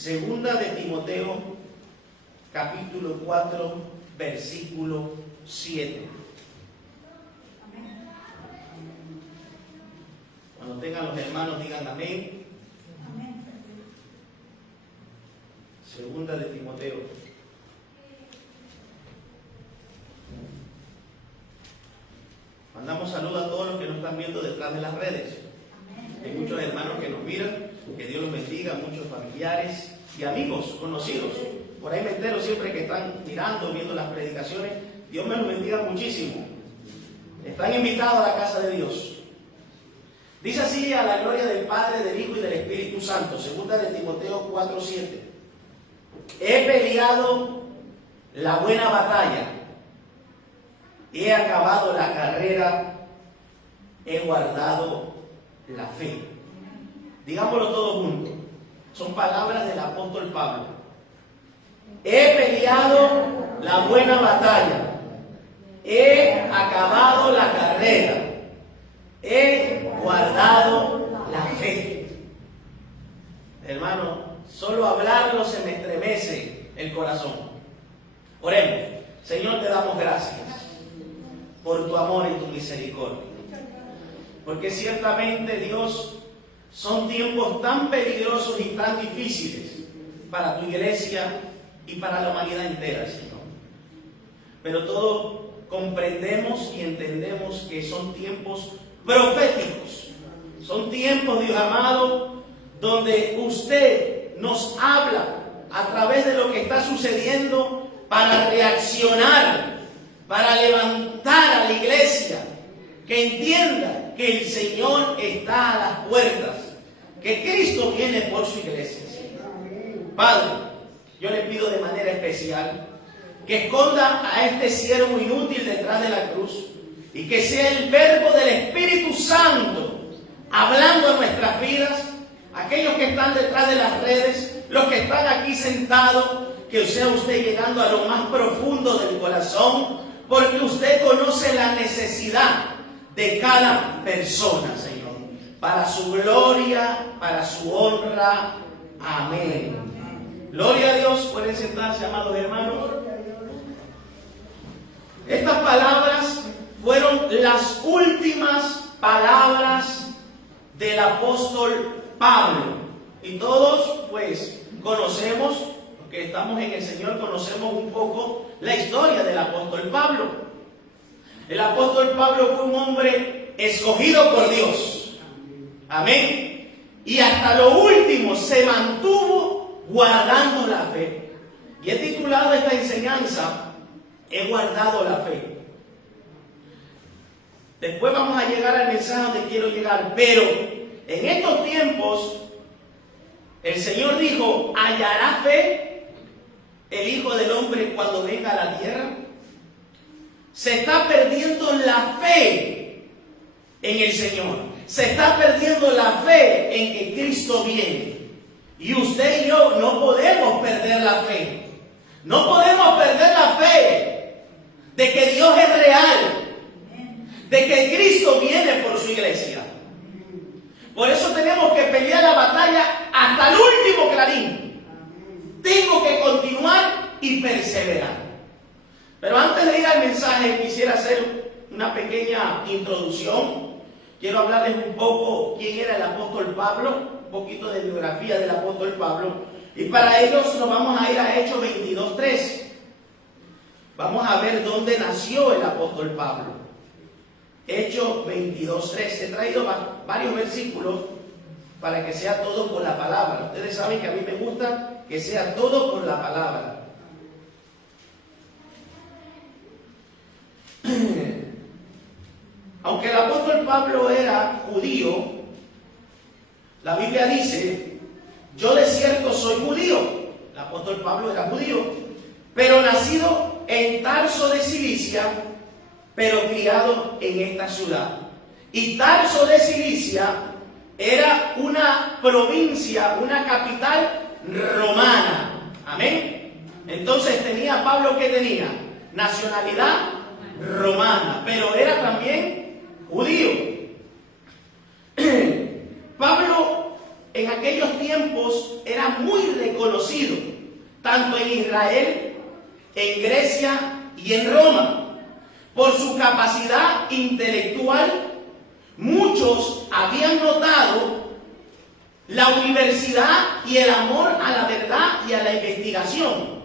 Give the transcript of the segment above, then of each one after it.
Segunda de Timoteo, capítulo 4, versículo 7. Cuando tengan los hermanos, digan amén. Segunda de Timoteo. Mandamos saludos a todos los que nos están viendo detrás de las redes. Hay muchos hermanos que nos miran, que Dios los bendiga, muchos familiares y amigos conocidos. Por ahí me entero siempre que están mirando, viendo las predicaciones. Dios me los bendiga muchísimo. Están invitados a la casa de Dios. Dice así: a la gloria del Padre, del Hijo y del Espíritu Santo. Segunda de Timoteo 4:7. He peleado la buena batalla, he acabado la carrera, he guardado la fe. Digámoslo todos juntos. Son palabras del apóstol Pablo. He peleado la buena batalla, he acabado la carrera, he guardado la fe. Hermano, solo hablarlo se me estremece el corazón. Oremos. Señor, te damos gracias por tu amor y tu misericordia. Porque ciertamente, Dios, son tiempos tan peligrosos y tan difíciles para tu iglesia y para la humanidad entera, Señor. Pero todos comprendemos y entendemos que son tiempos proféticos. Son tiempos, Dios amado, donde usted nos habla a través de lo que está sucediendo para reaccionar, para levantar a la iglesia, que entienda que el Señor está a las puertas, que Cristo viene por su iglesia. Padre, yo le pido de manera especial que esconda a este siervo inútil detrás de la cruz y que sea el verbo del Espíritu Santo hablando a nuestras vidas, aquellos que están detrás de las redes, los que están aquí sentados, que sea usted llegando a lo más profundo del corazón, porque usted conoce la necesidad de cada persona, Señor, para su gloria, para su honra. Amén. Gloria a Dios. Pueden sentarse, amados hermanos. Estas palabras fueron las últimas palabras del apóstol Pablo. Y todos, pues, conocemos, los que estamos en el Señor, conocemos un poco la historia del apóstol Pablo. El apóstol Pablo fue un hombre escogido por Dios. Amén. Y hasta lo último se mantuvo guardando la fe. Y he titulado esta enseñanza: he guardado la fe. Después vamos a llegar al mensaje donde quiero llegar. Pero en estos tiempos el Señor dijo: ¿hallará fe el Hijo del Hombre cuando venga a la tierra? Se está perdiendo la fe en el Señor. Se está perdiendo la fe en que Cristo viene. Y usted y yo no podemos perder la fe. No podemos perder la fe de que Dios es real, de que Cristo viene por su iglesia. Por eso tenemos que pelear la batalla hasta el último clarín. Tengo que continuar y perseverar. Pero antes de ir al mensaje, quisiera hacer una pequeña introducción. Quiero hablarles un poco quién era el apóstol Pablo, un poquito de biografía del apóstol Pablo. Y para ello nos vamos a ir a Hechos 22:3. Vamos a ver dónde nació el apóstol Pablo. Hechos 22:3. He traído varios versículos para que sea todo por la palabra. Ustedes saben que a mí me gusta que sea todo por la palabra. Aunque el apóstol Pablo era judío, la Biblia dice: yo de cierto soy judío. El apóstol Pablo era judío, pero nacido en Tarso de Cilicia, pero criado en esta ciudad. Y Tarso de Cilicia era una provincia, una capital romana. Amén. Entonces tenía Pablo, ¿qué tenía? Nacionalidad romana, pero era también judío. Pablo en aquellos tiempos era muy reconocido, tanto en Israel, en Grecia y en Roma, por su capacidad intelectual. Muchos habían notado la universidad y el amor a la verdad y a la investigación.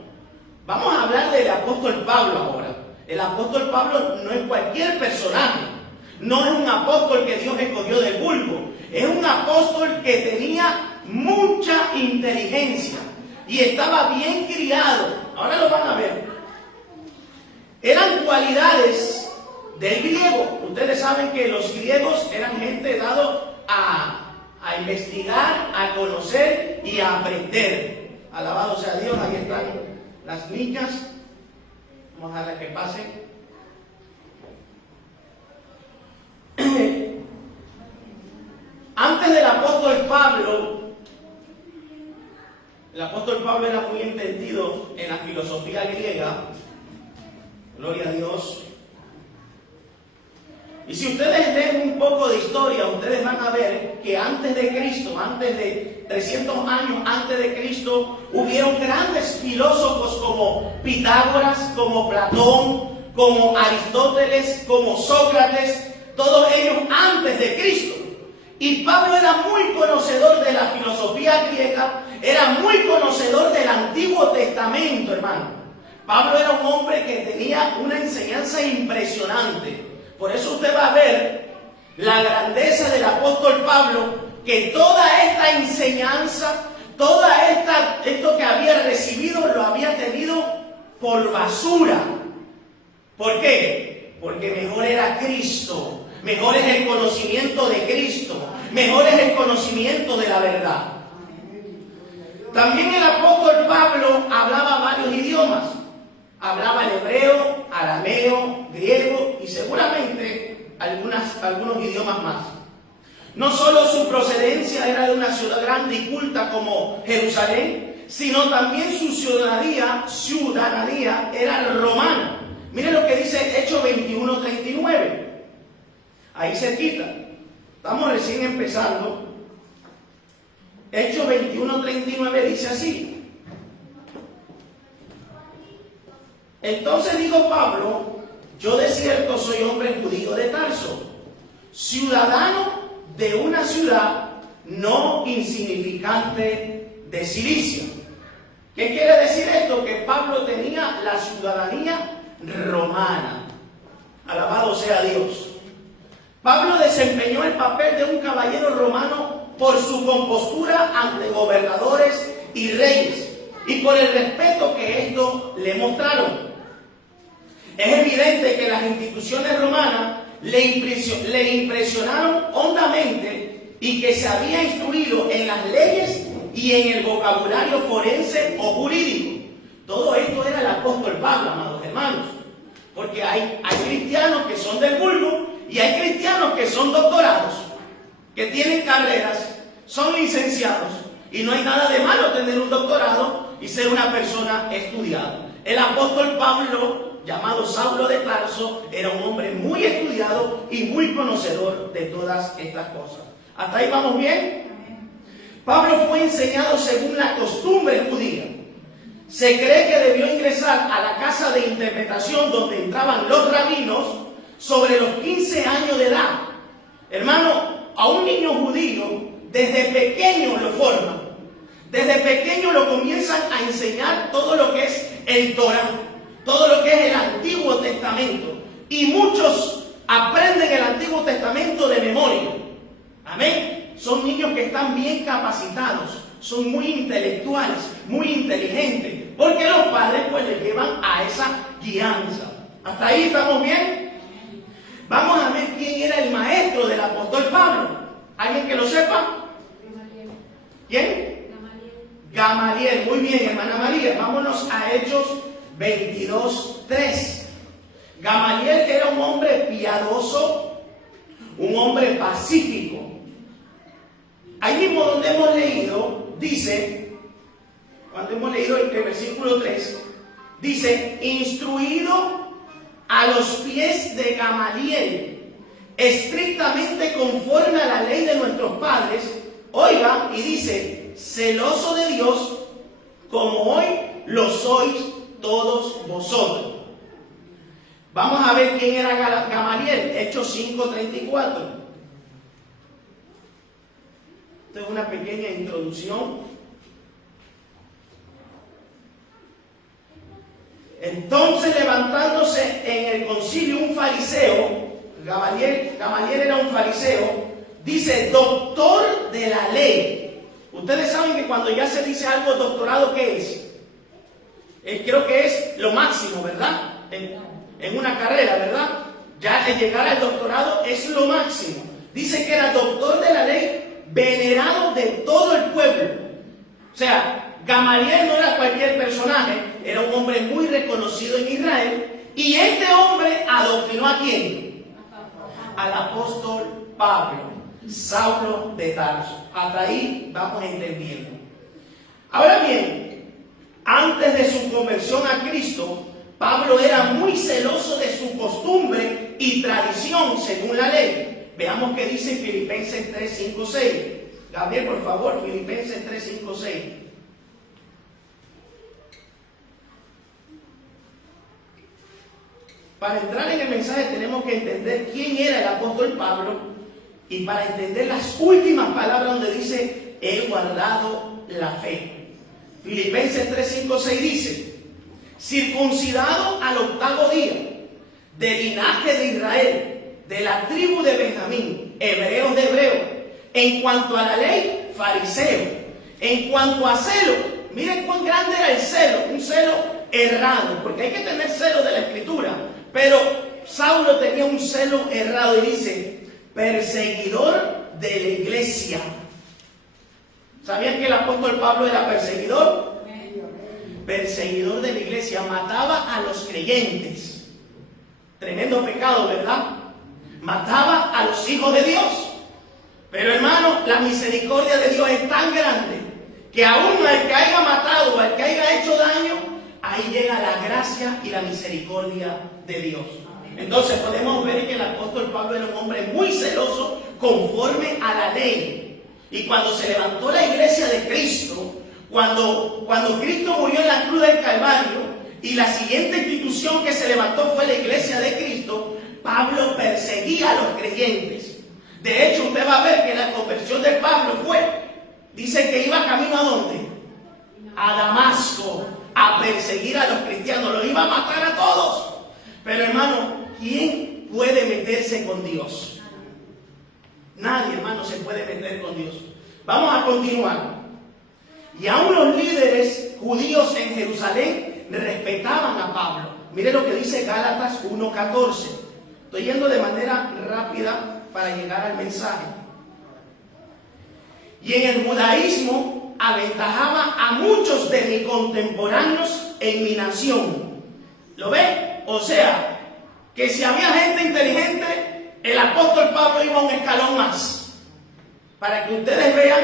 Vamos a hablar del apóstol Pablo ahora. El apóstol Pablo no es cualquier personaje, no es un apóstol que Dios escogió del vulgo, es un apóstol que tenía mucha inteligencia y estaba bien criado. Ahora lo van a ver. Eran cualidades del griego. Ustedes saben que los griegos eran gente dado a investigar, a conocer y a aprender. Alabado sea Dios. Ahí están las niñas. Vamos a dejar que pasen. Antes del apóstol Pablo, el apóstol Pablo era muy entendido en la filosofía griega. Gloria a Dios. Y si ustedes leen un poco de historia, ustedes van a ver que antes de Cristo, antes de 300 años antes de Cristo, hubieron grandes filósofos como Pitágoras, como Platón, como Aristóteles, como Sócrates, todos ellos antes de Cristo. Y Pablo era muy conocedor de la filosofía griega, era muy conocedor del Antiguo Testamento, hermano. Pablo era un hombre que tenía una enseñanza impresionante. Por eso usted va a ver la grandeza del apóstol Pablo, que toda esta enseñanza, esto que había recibido, lo había tenido por basura. ¿Por qué? Porque mejor era Cristo, mejor es el conocimiento de Cristo, mejor es el conocimiento de la verdad. También el apóstol Pablo hablaba varios idiomas. Hablaba el hebreo, arameo, griego y seguramente algunos idiomas más. No solo su procedencia era de una ciudad grande y culta como Jerusalén, sino también su ciudadanía era romana. Miren lo que dice Hechos 21:39. Ahí cerquita. Estamos recién empezando. Hechos 21:39 dice así. Entonces dijo Pablo: yo de cierto soy hombre judío de Tarso, ciudadano de una ciudad no insignificante de Cilicia. ¿Qué quiere decir esto? Que Pablo tenía la ciudadanía romana. Alabado sea Dios. Pablo desempeñó el papel de un caballero romano por su compostura ante gobernadores y reyes y por el respeto que estos le mostraron. Es evidente que las instituciones romanas le impresionaron hondamente y que se había instruido en las leyes y en el vocabulario forense o jurídico. Todo esto era el apóstol Pablo, amados hermanos, porque hay cristianos que son del vulgo y hay cristianos que son doctorados, que tienen carreras, son licenciados, y no hay nada de malo tener un doctorado y ser una persona estudiada. El apóstol Pablo, llamado Saulo de Tarso, era un hombre muy estudiado y muy conocedor de todas estas cosas. ¿Hasta ahí vamos bien? Pablo fue enseñado según la costumbre judía. Se cree que debió ingresar a la casa de interpretación donde entraban los rabinos sobre los 15 años de edad. Hermano, a un niño judío desde pequeño lo forman. Desde pequeño lo comienzan a enseñar todo lo que es el Torá, todo lo que es el Antiguo Testamento. Y muchos aprenden el Antiguo Testamento de memoria. Amén. Son niños que están bien capacitados, son muy intelectuales, muy inteligentes, porque los padres pues les llevan a esa guianza. ¿Hasta ahí estamos bien? Vamos a ver quién era el maestro del apóstol Pablo. ¿Alguien que lo sepa? ¿Quién? Gamaliel. Muy bien, hermana María. Vámonos a Hechos 22:3. Gamaliel era un hombre piadoso, un hombre pacífico. Ahí mismo donde hemos leído, dice, cuando hemos leído el versículo 3, dice: instruido a los pies de Gamaliel, estrictamente conforme a la ley de nuestros padres. Oiga, y dice: dice, celoso de Dios, como hoy lo sois todos vosotros. Vamos a ver quién era Gamaliel, Hechos 5:34. Esto es una pequeña introducción. Entonces, levantándose en el concilio un fariseo, Gamaliel era un fariseo, dice, doctor de la ley. Ustedes saben que cuando ya se dice algo doctorado, ¿qué es? Creo que es lo máximo, ¿verdad? En una carrera, ¿verdad? Ya el llegar al doctorado es lo máximo. Dice que era doctor de la ley, venerado de todo el pueblo. O sea, Gamaliel no era cualquier personaje, era un hombre muy reconocido en Israel. Y este hombre adoctrinó ¿a quién? Al apóstol Pablo, Saulo de Tarso. Hasta ahí vamos entendiendo. Ahora bien, antes de su conversión a Cristo, Pablo era muy celoso de su costumbre y tradición según la ley. Veamos qué dice Filipenses 3, 5, 6. Gabriel, por favor, Filipenses 3, 5, 6. Para entrar en el mensaje tenemos que entender quién era el apóstol Pablo y para entender las últimas palabras donde dice, he guardado la fe. Filipenses 3, 5, 6 dice, circuncidado al 8º día, del linaje de Israel, de la tribu de Benjamín, hebreos de hebreos, en cuanto a la ley, fariseo, en cuanto a celo, miren cuán grande era el celo, un celo errado, porque hay que tener celo de la escritura, pero Saulo tenía un celo errado y dice, perseguidor de la iglesia. ¿Sabían que el apóstol Pablo era perseguidor? Perseguidor de la iglesia, mataba a los creyentes. Tremendo pecado, ¿verdad? Mataba a los hijos de Dios. Pero hermano, la misericordia de Dios es tan grande que aún al que haya matado, al que haya hecho daño, ahí llega la gracia y la misericordia de Dios. Entonces podemos ver que el apóstol Pablo era un hombre muy celoso conforme a la ley. Y cuando se levantó la iglesia de Cristo, cuando Cristo murió en la cruz del Calvario y la siguiente institución que se levantó fue la iglesia de Cristo, Pablo perseguía a los creyentes. De hecho, usted va a ver que la conversión de Pablo dice que iba camino ¿a dónde? A Damasco, a perseguir a los cristianos, los iba a matar a todos. Pero hermano, ¿quién puede meterse con Dios? Nadie, hermano, se puede meter con Dios. Vamos a continuar. Y aún los líderes judíos en Jerusalén respetaban a Pablo. Mire lo que dice Gálatas 1:14. Estoy yendo de manera rápida para llegar al mensaje. Y en el judaísmo aventajaba a muchos de mis contemporáneos en mi nación. ¿Lo ve? O sea, que si había gente inteligente, el apóstol Pablo iba un escalón más. Para que ustedes vean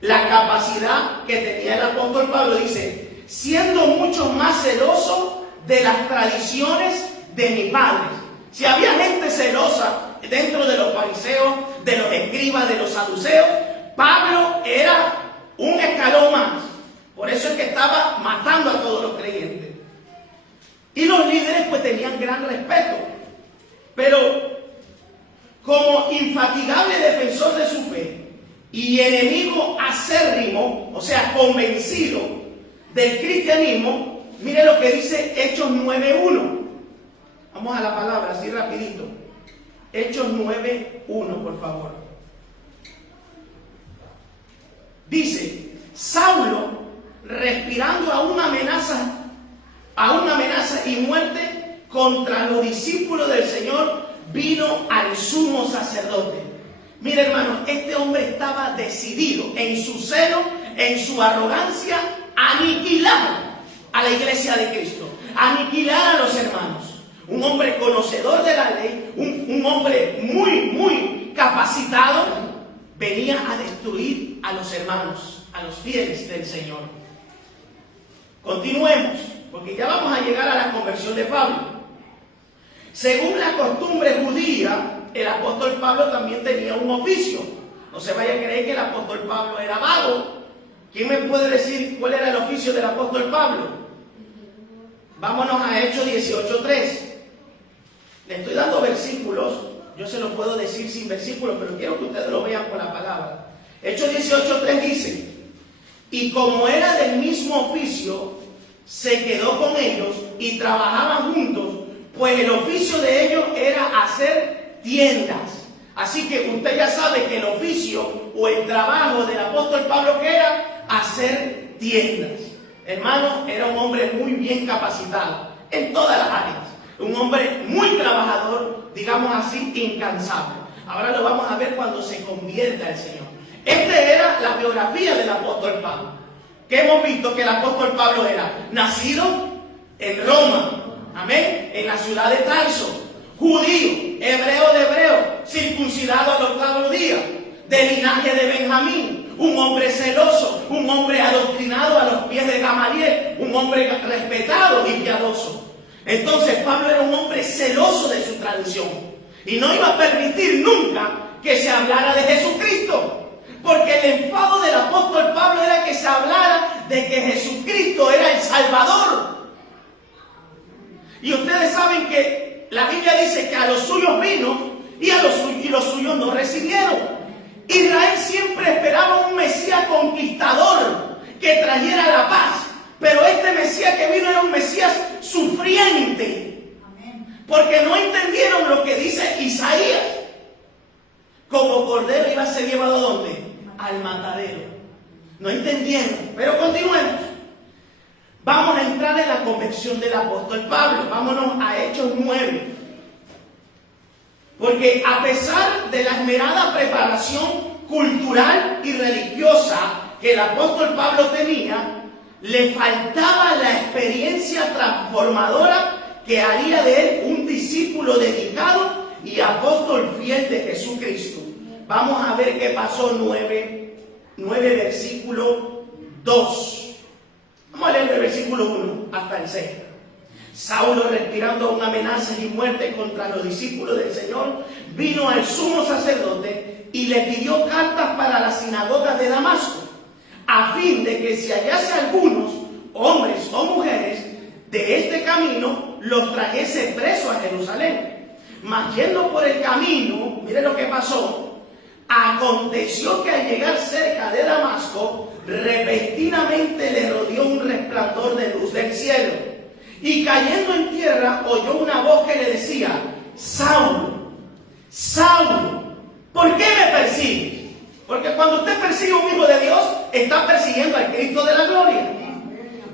la capacidad que tenía el apóstol Pablo. Dice, siendo mucho más celoso de las tradiciones de mi padre. Si había gente celosa dentro de los fariseos, de los escribas, de los saduceos, Pablo era un escalón más. Por eso es que estaba matando a todos los creyentes. Y los líderes pues tenían gran respeto. Pero como infatigable defensor de su fe y enemigo acérrimo, o sea, convencido del cristianismo, mire lo que dice Hechos 9:1. Vamos a la palabra, así rapidito. Hechos 9:1, por favor. Dice, Saulo, respirando a una amenaza y muerte contra los discípulos del Señor, vino al sumo sacerdote. Mire, hermano, este hombre estaba decidido en su celo, en su arrogancia, a aniquilar a la iglesia de Cristo, a aniquilar a los hermanos. Un hombre conocedor de la ley, un hombre muy capacitado, venía a destruir a los hermanos, a los fieles del Señor. Continuemos, porque ya vamos a llegar a la conversión de Pablo. Según la costumbre judía, el apóstol Pablo también tenía un oficio. No se vaya a creer que el apóstol Pablo era vago. ¿Quién me puede decir cuál era el oficio del apóstol Pablo? Vámonos a Hechos 18:3. Le estoy dando versículos. Yo se los puedo decir sin versículos, pero quiero que ustedes lo vean con la palabra. Hechos 18:3 dice: y como era del mismo oficio, se quedó con ellos y trabajaban juntos, pues el oficio de ellos era hacer tiendas. Así que usted ya sabe que el oficio o el trabajo del apóstol Pablo, que era hacer tiendas. Hermano, era un hombre muy bien capacitado en todas las áreas. Un hombre muy trabajador, digamos así, incansable. Ahora lo vamos a ver cuando se convierta el Señor. Esta era la biografía del apóstol Pablo. Que hemos visto que el apóstol Pablo era nacido en Roma, amén, en la ciudad de Tarso, judío, hebreo de hebreo, circuncidado al 8º día, de linaje de Benjamín, un hombre celoso, un hombre adoctrinado a los pies de Gamaliel, un hombre respetado y piadoso. Entonces Pablo era un hombre celoso de su tradición y no iba a permitir nunca que se hablara de Jesucristo. Porque el enfado del apóstol Pablo era que se hablara de que Jesucristo era el Salvador. Y ustedes saben que la Biblia dice que a los suyos vino y los suyos no recibieron. Israel siempre esperaba un Mesías conquistador que trajera la paz. Pero este Mesías que vino era un Mesías sufriente. Porque no entendieron lo que dice Isaías. Como cordero iba a ser llevado ¿a dónde? Al matadero. No entendieron. Pero continuemos. Vamos a entrar en la conversión del apóstol Pablo. Vámonos a Hechos 9. Porque a pesar de la esmerada preparación cultural y religiosa que el apóstol Pablo tenía, le faltaba la experiencia transformadora que haría de él un discípulo dedicado y apóstol fiel de Jesucristo. Vamos a ver qué pasó 9 versículo 2. Vamos a leer el versículo 1 hasta el 6. Saulo, respirando aún amenazas y muerte contra los discípulos del Señor, vino al sumo sacerdote y le pidió cartas para las sinagogas de Damasco, a fin de que si hallase algunos, hombres o mujeres, de este camino, los trajese presos a Jerusalén. Mas yendo por el camino, mire lo que pasó. Aconteció que al llegar cerca de Damasco, repentinamente le rodeó un resplandor de luz del cielo. Y cayendo en tierra, oyó una voz que le decía: Saulo, Saulo, ¿por qué me persigues? Porque cuando usted persigue a un hijo de Dios, está persiguiendo al Cristo de la gloria.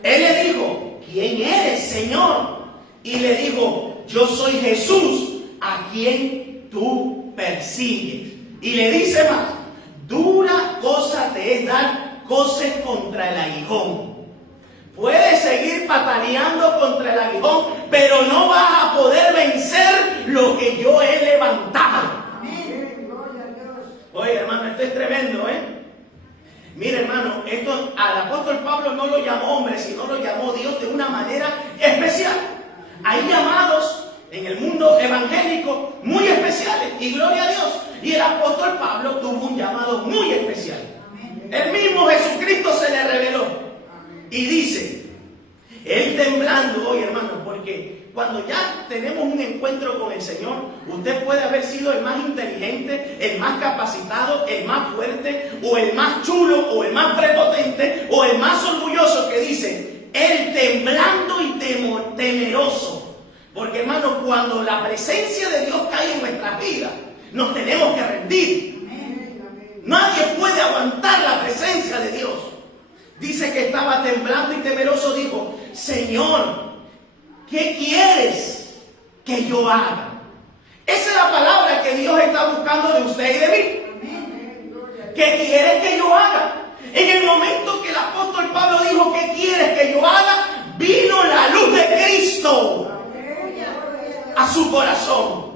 Él le dijo: ¿quién eres, Señor? Y le dijo: yo soy Jesús, a quien tú persigues. Y le dice más: dura cosa te es dar coces contra el aguijón. Puedes seguir pataleando contra el aguijón, pero no vas a poder vencer lo que yo he levantado. Amén. Oye, hermano, esto es tremendo, Mire, hermano, esto al apóstol Pablo no lo llamó hombre, sino lo llamó Dios de una manera especial. Hay llamados en el mundo evangélico muy especiales, y gloria a Dios. Y el apóstol Pablo tuvo un llamado muy especial. El mismo Jesucristo se le reveló. Y dice, él temblando, oye hermano, porque cuando ya tenemos un encuentro con el Señor, usted puede haber sido el más inteligente, el más capacitado, el más fuerte, o el más chulo, o el más prepotente, o el más orgulloso, que dice, él temblando y temeroso. Porque hermano, cuando la presencia de Dios cae en nuestras vidas, nos tenemos que rendir. Nadie puede aguantar la presencia de Dios. Dice que estaba temblando y temeroso, dijo: Señor, ¿qué quieres que yo haga? Esa es la palabra que Dios está buscando de usted y de mí. ¿Qué quieres que yo haga? En el momento que el apóstol Pablo dijo: ¿qué quieres que yo haga?, vino la luz de Cristo a su corazón.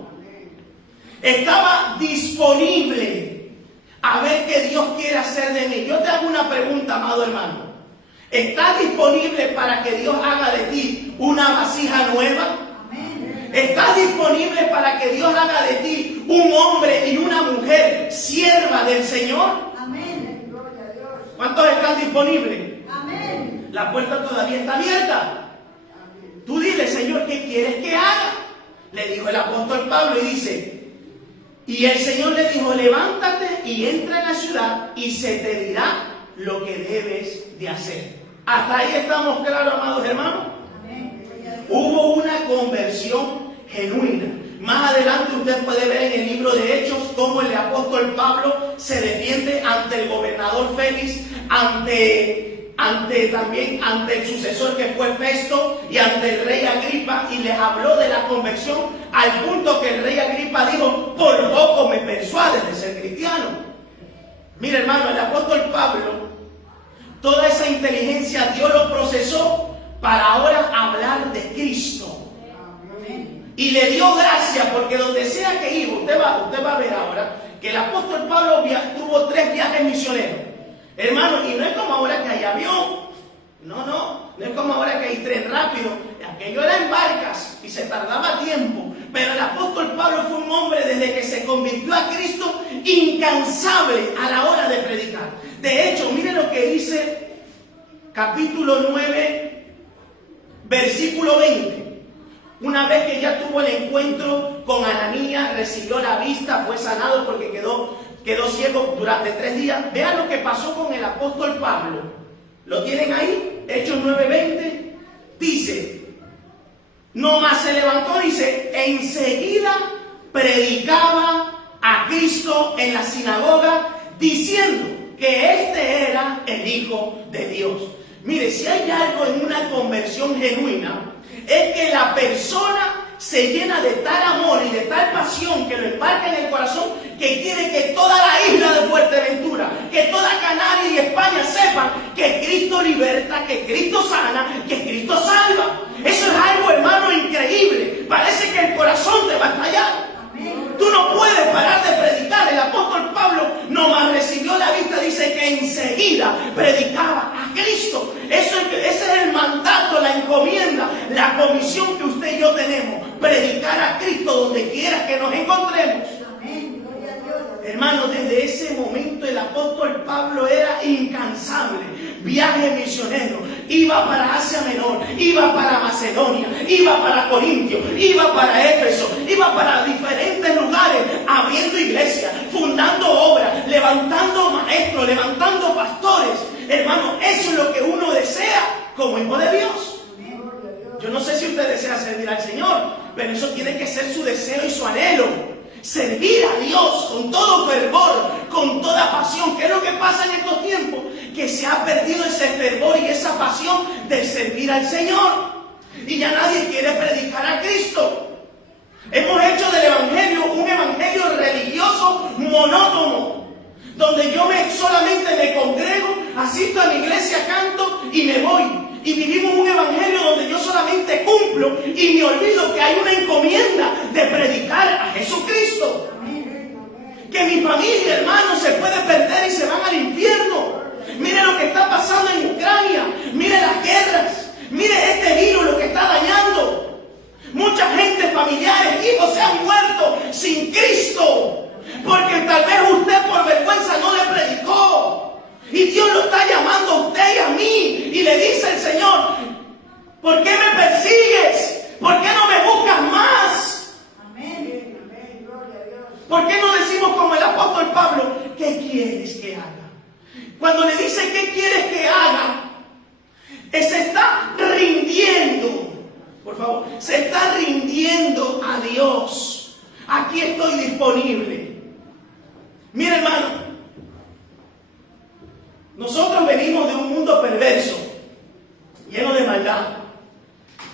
Estaba disponible a ver qué Dios quiere hacer de mí. Yo te hago una pregunta, amado hermano. ¿Estás disponible para que Dios haga de ti una vasija nueva? ¿Estás disponible para que Dios haga de ti un hombre y una mujer sierva del Señor? Amén. Gloria a Dios. ¿Cuántos están disponibles? Amén. La puerta todavía está abierta. Tú dile, Señor, ¿qué quieres que haga? Le dijo el apóstol Pablo y dice, y el Señor le dijo, levántate y entra en la ciudad y se te dirá lo que debes de hacer. ¿Hasta ahí estamos claros, amados hermanos? Amén. Hubo una conversión genuina. Más adelante usted puede ver en el libro de Hechos cómo el apóstol Pablo se defiende ante el gobernador Félix, ante el sucesor que fue Festo y ante el rey Agripa, y les habló de la conversión al punto que el rey Agripa dijo, por poco me persuades de ser cristiano. Mira, hermano, el apóstol Pablo, toda esa inteligencia Dios lo procesó para ahora hablar de Cristo. Y le dio gracia, porque donde sea que iba, usted va a ver ahora que el apóstol Pablo tuvo 3 viajes misioneros. Hermano, y no es como ahora que hay avión, no es como ahora que hay tren rápido. Aquello era en barcas y se tardaba tiempo. Pero el apóstol Pablo fue un hombre desde que se convirtió a Cristo incansable a la hora de predicar. De hecho, mire lo que dice capítulo 9, versículo 20. Una vez que ya tuvo el encuentro con Ananías, recibió la vista, fue sanado porque quedó ciego durante 3 días. Vean lo que pasó con el apóstol Pablo. ¿Lo tienen ahí? Hechos 9:20. Dice, nomás se levantó, dice, enseguida predicaba a Cristo en la sinagoga, diciendo que este era el Hijo de Dios. Mire, si hay algo en una conversión genuina, es que la persona se llena de tal amor y de tal pasión que lo embarca en el corazón, que quiere que toda la isla de Fuerteventura, que toda Canarias y España sepan que Cristo liberta, que Cristo sana, que Cristo salva. Eso es algo, hermano, increíble. Parece que el corazón te va a estallar. Tú no puedes parar de predicar. El apóstol Pablo nomás recibió la vista, dice que enseguida predicaba a Cristo. Ese es el mandato, la encomienda, la comisión que usted y yo tenemos. Predicar a Cristo donde quiera que nos encontremos. Hermano, desde ese momento el apóstol Pablo era incansable. Viaje misionero, iba para Asia Menor, iba para Macedonia, iba para Corintio, iba para Éfeso, iba para diferentes lugares, abriendo iglesias, fundando obras, levantando maestros, levantando pastores. Hermano, eso es lo que uno desea como hijo de Dios. Yo no sé si usted desea servir al Señor, pero eso tiene que ser su deseo y su anhelo. Servir a Dios con todo fervor, con toda pasión. ¿Qué es lo que pasa en estos tiempos? Que se ha perdido ese fervor y esa pasión de servir al Señor. Y ya nadie quiere predicar a Cristo. Hemos hecho del evangelio un evangelio religioso monótono, donde yo solamente me congrego, asisto a la iglesia, canto y me voy. Y vivimos un evangelio donde yo solamente cumplo y me olvido que hay una encomienda de predicar a Jesucristo. Que mi familia, hermano, se puede perder y se van al infierno. Mire lo que está pasando en Ucrania. Mire las guerras. Mire este virus lo que está dañando. Mucha gente, familiares, hijos se han muerto sin Cristo. Porque tal vez usted por vergüenza no le predicó. Y Dios lo está llamando a usted y a mí. Y le dice el Señor, ¿por qué me persigues? ¿Por qué no me buscas más? Amén. Amén. Gloria a Dios. ¿Por qué no decimos como el apóstol Pablo, ¿qué quieres que haga? Cuando le dice, ¿qué quieres que haga? Se está rindiendo. Por favor, se está rindiendo a Dios. Aquí estoy disponible. Mira, hermano, nosotros venimos de un mundo perverso, lleno de maldad.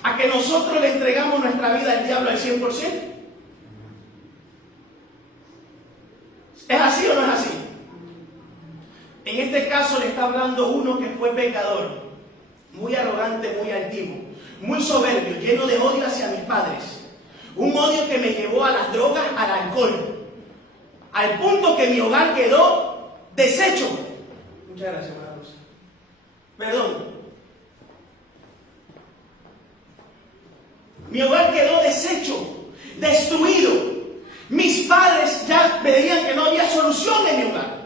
¿A que nosotros le entregamos nuestra vida al diablo al 100%? ¿Es así o no es así? En este caso le está hablando uno que fue pecador, muy arrogante, muy altivo, muy soberbio, lleno de odio hacia mis padres. Un odio que me llevó a las drogas, al alcohol, al punto que mi hogar quedó deshecho. Muchas gracias, hermana Rosa. Perdón. Mi hogar quedó deshecho, destruido. Mis padres ya veían que no había solución en mi hogar.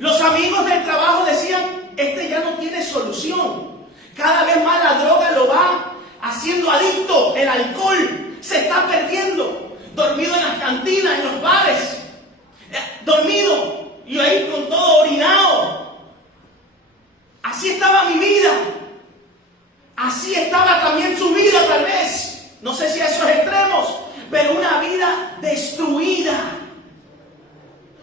Los amigos del trabajo decían, este ya no tiene solución. Cada vez más la droga lo va haciendo adicto, el alcohol se está perdiendo. Dormido en las cantinas, en los bares, dormido y ahí con todo orinado. Así estaba mi vida. Así estaba también su vida, tal vez. No sé si a esos extremos, pero una vida destruida.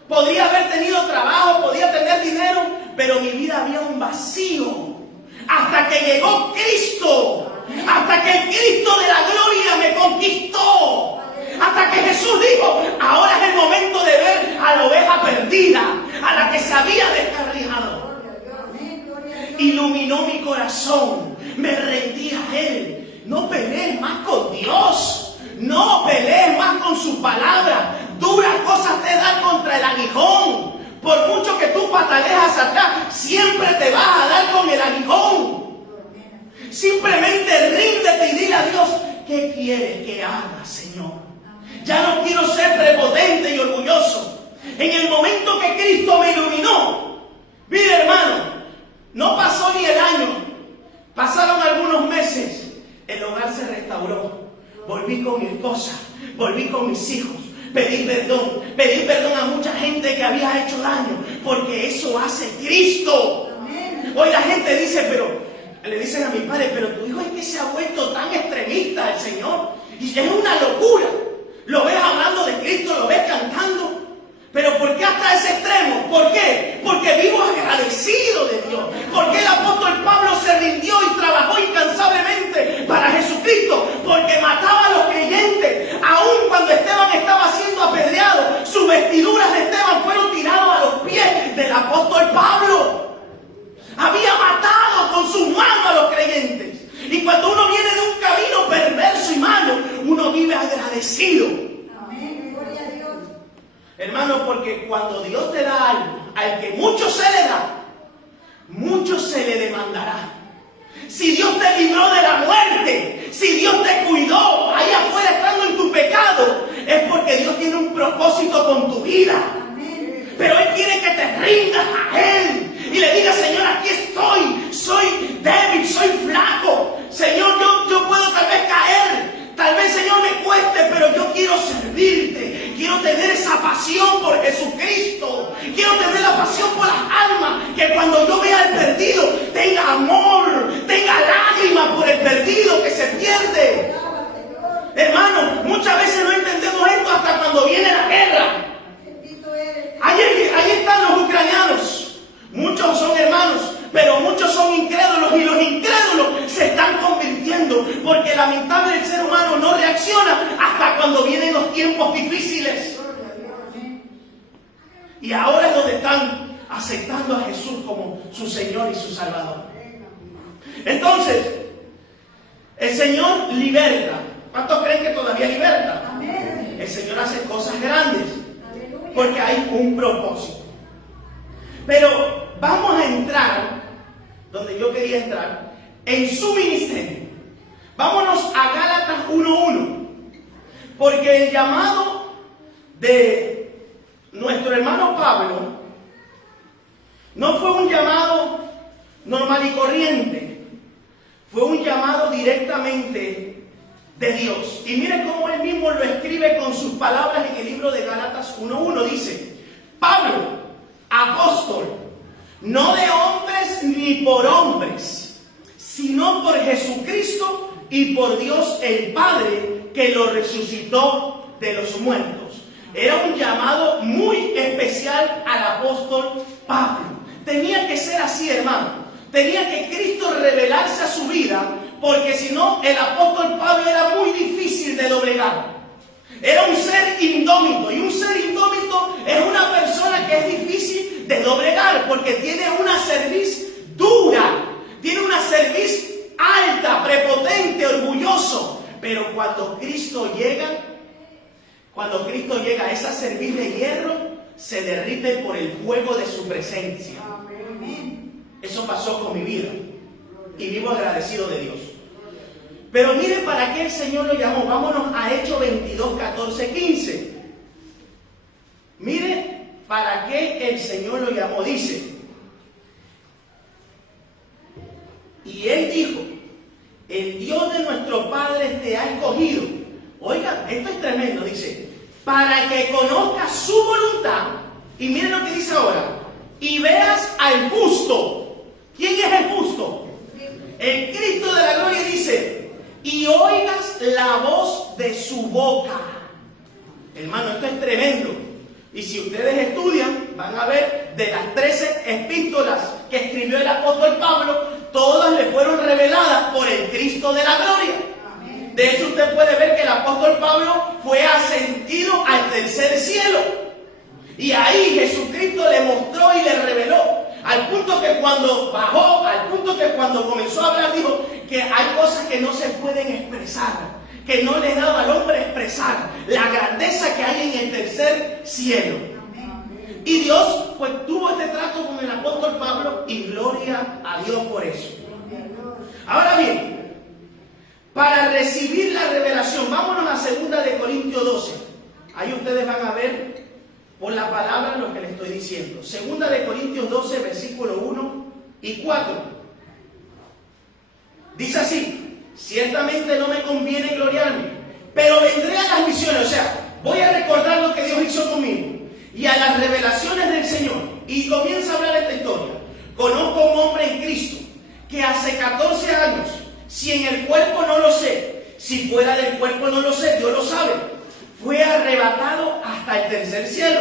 Podría haber tenido trabajo, podía tener dinero, pero mi vida había un vacío. Hasta que llegó Cristo. Hasta que el Cristo de la gloria me conquistó. Hasta que Jesús dijo, ahora es el momento de ver a la oveja perdida, a la que se había descarriado. Iluminó mi corazón, me rendí a Él. No pelees más con Dios, no pelees más con su palabra. Duras cosas te dan contra el aguijón. Por mucho que tú pataleas atrás, siempre te vas a dar con el aguijón. Simplemente ríndete y dile a Dios, ¿qué quieres que haga, Señor? Ya no quiero ser prepotente y orgulloso. En el momento que Cristo me iluminó, mire hermano, no pasó ni el año, pasaron algunos meses, el hogar se restauró. Volví con mi esposa, volví con mis hijos, pedí perdón a mucha gente que había hecho daño, porque eso hace Cristo. Hoy la gente dice, pero le dicen a mi padre, pero tu hijo es que se ha vuelto tan extremista el Señor, y es una locura. Lo ves hablando de Cristo, lo ves cantando. Pero ¿por qué hasta ese extremo? ¿Por qué? Porque vivo agradecido de Dios. Porque el apóstol Pablo se rindió y trabajó incansablemente para Jesucristo. Porque mataba a los creyentes. Aun cuando Esteban estaba siendo apedreado, sus vestiduras de Esteban fueron tiradas a los pies del apóstol Pablo. Había matado con sus manos a los creyentes. Y cuando uno viene de un camino perverso y malo, uno vive agradecido. Amén, gloria a Dios. Hermano, porque cuando Dios te da algo, al que mucho se le da, mucho se le demandará. Si Dios te libró de la muerte, si Dios te cuidó ahí afuera estando en tu pecado, es porque Dios tiene un propósito con tu vida. Amén. Pero Él quiere que te rindas a Él y le digas, Señor, aquí estoy, soy débil, soy flaco. Señor, yo puedo tal vez caer, tal vez, Señor, me cueste, pero yo quiero servirte. Quiero tener esa pasión por Jesucristo. Quiero tener la pasión por las almas. Que cuando yo vea al perdido, tenga amor, tenga lágrimas por el perdido que se pierde. Hermano, muchas veces no entendemos esto hasta cuando viene la guerra. Ahí están los ucranianos. Muchos son hermanos, pero muchos son incrédulos, y los incrédulos se están convirtiendo, porque lamentable el ser humano no reacciona hasta cuando vienen los tiempos difíciles. Y ahora es donde están aceptando a Jesús como su Señor y su Salvador. Entonces, el Señor liberta. ¿Cuántos creen que todavía liberta? El Señor hace cosas grandes, porque hay un propósito. Pero vamos a entrar donde yo quería entrar, en su ministerio. Vámonos a Gálatas 1:1, porque el llamado de nuestro hermano Pablo no fue un llamado normal y corriente, fue un llamado directamente de Dios. Y mire cómo él mismo lo escribe con sus palabras en el libro de Gálatas 1:1. Dice, Pablo, apóstol, no de hombres ni por hombres, sino por Jesucristo y por Dios el Padre, que lo resucitó de los muertos. Era un llamado muy especial al apóstol Pablo. Tenía que ser así, hermano. Tenía que Cristo revelarse a su vida, porque si no, el apóstol Pablo era muy difícil de doblegar. Era un ser indómito, y un ser indómito es una persona que es difícil de doblegar, porque tiene una cerviz dura, tiene una cerviz alta, prepotente, orgulloso. Pero cuando Cristo llega, esa cerviz de hierro se derrite por el fuego de su presencia. Eso pasó con mi vida y vivo agradecido de Dios. Pero mire para qué el Señor lo llamó. Vámonos a Hechos 22, 14, 15. Mire para qué el Señor lo llamó. Dice, y Él dijo, el Dios de nuestros padres te ha escogido. Oiga, esto es tremendo, dice, para que conozcas su voluntad. Y miren lo que dice ahora. Y veas al justo. ¿Quién es el justo? El Cristo de la gloria. Dice, y oigas la voz de su boca. Hermano, esto es tremendo. Y si ustedes estudian, van a ver de las 13 epístolas que escribió el apóstol Pablo, todas le fueron reveladas por el Cristo de la gloria. De hecho, usted puede ver que el apóstol Pablo fue ascendido al tercer cielo. Y ahí Jesucristo le mostró y le reveló. Al punto que cuando bajó, al punto que cuando comenzó a hablar, dijo que hay cosas que no se pueden expresar, que no le daba al hombre expresar la grandeza que hay en el tercer cielo. Y Dios pues tuvo este trato con el apóstol Pablo y gloria a Dios por eso. Ahora bien, para recibir la revelación, vámonos a 2 Corintios 12. Ahí ustedes van a ver por la palabra lo que les estoy diciendo. 2 Corintios 12, versículo 1 y 4. Dice así, ciertamente no me conviene gloriarme, pero vendré a las visiones, o sea, voy a recordar lo que Dios hizo conmigo y a las revelaciones del Señor. Y comienza a hablar esta historia. Conozco a un hombre en Cristo que hace 14 años, si en el cuerpo no lo sé, si fuera del cuerpo no lo sé, Dios lo sabe, fue arrebatado hasta el tercer cielo.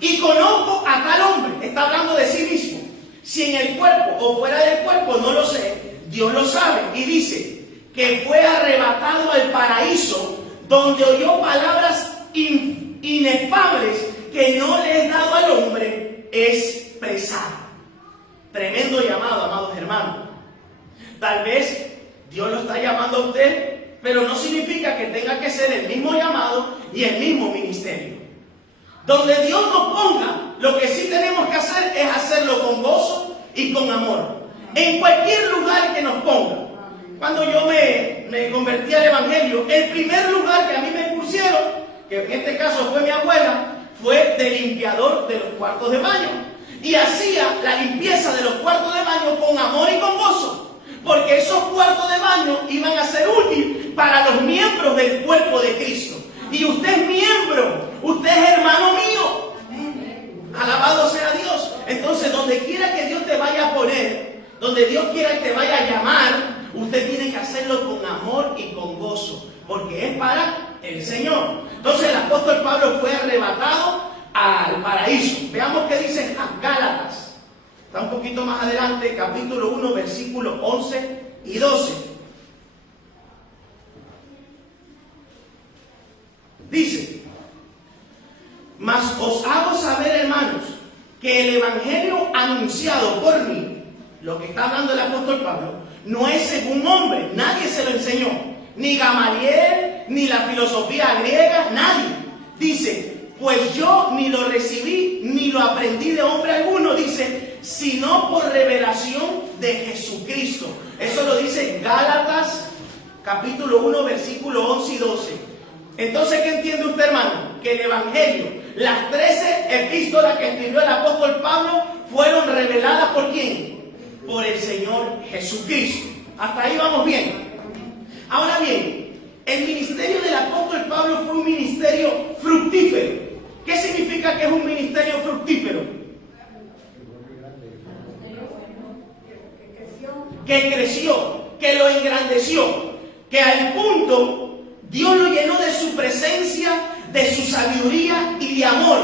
Y conozco a tal hombre, está hablando de sí mismo, si en el cuerpo o fuera del cuerpo no lo sé, Dios lo sabe. Y dice que fue arrebatado al paraíso, donde oyó palabras inefables que no le es dado al hombre expresar. Tremendo llamado, amados hermanos. Tal vez Dios lo está llamando a usted, pero no significa que tenga que ser el mismo llamado y el mismo ministerio. Donde Dios nos ponga, lo que sí tenemos que hacer es hacerlo con gozo y con amor. En cualquier lugar que nos ponga. Cuando yo me convertí al Evangelio, el primer lugar que a mí me pusieron, que en este caso fue mi abuela, fue de limpiador de los cuartos de baño. Y hacía la limpieza de los cuartos de baño con amor y con gozo. Porque esos cuartos de baño iban a ser útiles para los miembros del cuerpo de Cristo. Y usted es miembro, usted es hermano mío. Alabado sea Dios. Entonces, donde quiera que Dios te vaya a poner, donde Dios quiera que te vaya a llamar, usted tiene que hacerlo con amor y con gozo, porque es para el Señor. Entonces, el apóstol Pablo fue arrebatado al paraíso. Veamos qué dice Gálatas. Está un poquito más adelante, capítulo 1, versículos 11 y 12. Dice, mas os hago saber, hermanos, que el evangelio anunciado por mí, lo que está hablando el apóstol Pablo, no es según hombre, nadie se lo enseñó, ni Gamaliel, ni la filosofía griega, nadie. Dice, pues yo ni lo recibí, ni lo aprendí de hombre alguno, dice, sino por revelación de Jesucristo. Eso lo dice Gálatas, capítulo 1, versículo 11 y 12. Entonces, ¿qué entiende usted, hermano? Que el Evangelio, las 13 epístolas que escribió el apóstol Pablo, fueron reveladas ¿por quién? Por el Señor Jesucristo. Hasta ahí vamos bien. Ahora bien, el ministerio del apóstol Pablo fue un ministerio fructífero. ¿Qué significa que es un ministerio fructífero? Que creció, que lo engrandeció, que al punto Dios lo llenó de su presencia, de su sabiduría y de amor.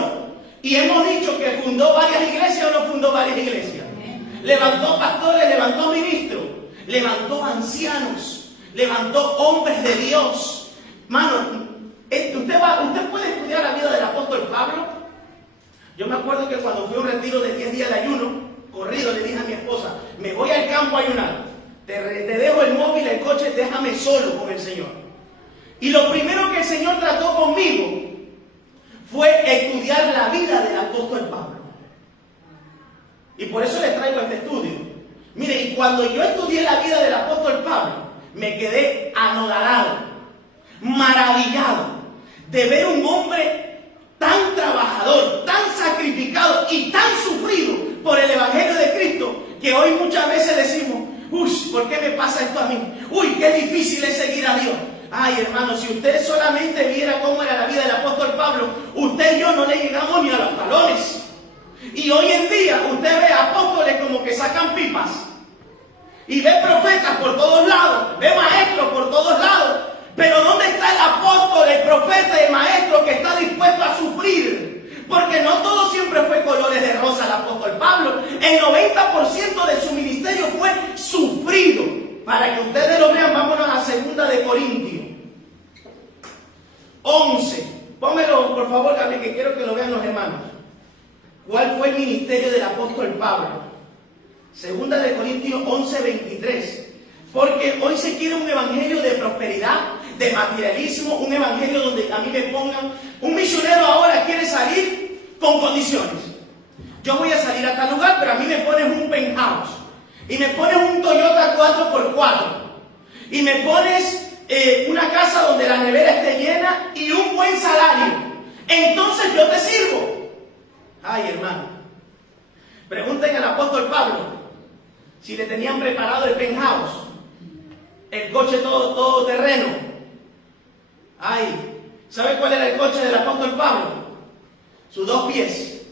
Y hemos dicho que fundó varias iglesias o no fundó varias iglesias. Levantó pastores, levantó ministros, levantó ancianos, levantó hombres de Dios. Mano, usted puede estudiar la vida del apóstol Pablo. Yo me acuerdo que cuando fui a un retiro de 10 días de ayuno, corrido, le dije a mi esposa, me voy al campo a ayunar. Te dejo el móvil, el coche, déjame solo con el Señor. Y lo primero que el Señor trató conmigo fue estudiar la vida del apóstol Pablo. Y por eso les traigo este estudio. Mire, y cuando yo estudié la vida del apóstol Pablo, me quedé anodado, maravillado de ver un hombre tan trabajador, tan sacrificado y tan sufrido por el Evangelio de Cristo, que hoy muchas veces decimos, uy, ¿por qué me pasa esto a mí? Uy, qué difícil es seguir a Dios. Ay, hermano, si usted solamente viera cómo era la vida del apóstol Pablo, usted y yo no le llegamos ni a los talones. Y hoy en día usted ve apóstoles como que sacan pipas. Y ve profetas por todos lados, ve maestros por todos lados. Pero ¿dónde está el apóstol, el profeta y el maestro que está dispuesto a sufrir? Porque no todo siempre fue colores de rosa el apóstol Pablo. El 90% de su ministerio fue sufrido. Para que ustedes lo vean, vámonos a 2 de Corintios 11. Pónmelo, por favor, Gabriel, que quiero que lo vean los hermanos. ¿Cuál fue el ministerio del apóstol Pablo? 2 de Corintios 11:23. Porque hoy se quiere un evangelio de prosperidad, de materialismo, un evangelio donde a mí me pongan, un misionero ahora quiere salir con condiciones. Yo voy a salir a tal lugar, pero a mí me pones un penthouse, y me pones un Toyota 4x4, y me pones una casa donde la nevera esté llena y un buen salario. Entonces yo te sirvo. Ay, hermano, pregunten al apóstol Pablo si le tenían preparado el penthouse, el coche todo terreno. Ay, ¿sabe cuál era el coche del apóstol Pablo? Sus 2 pies.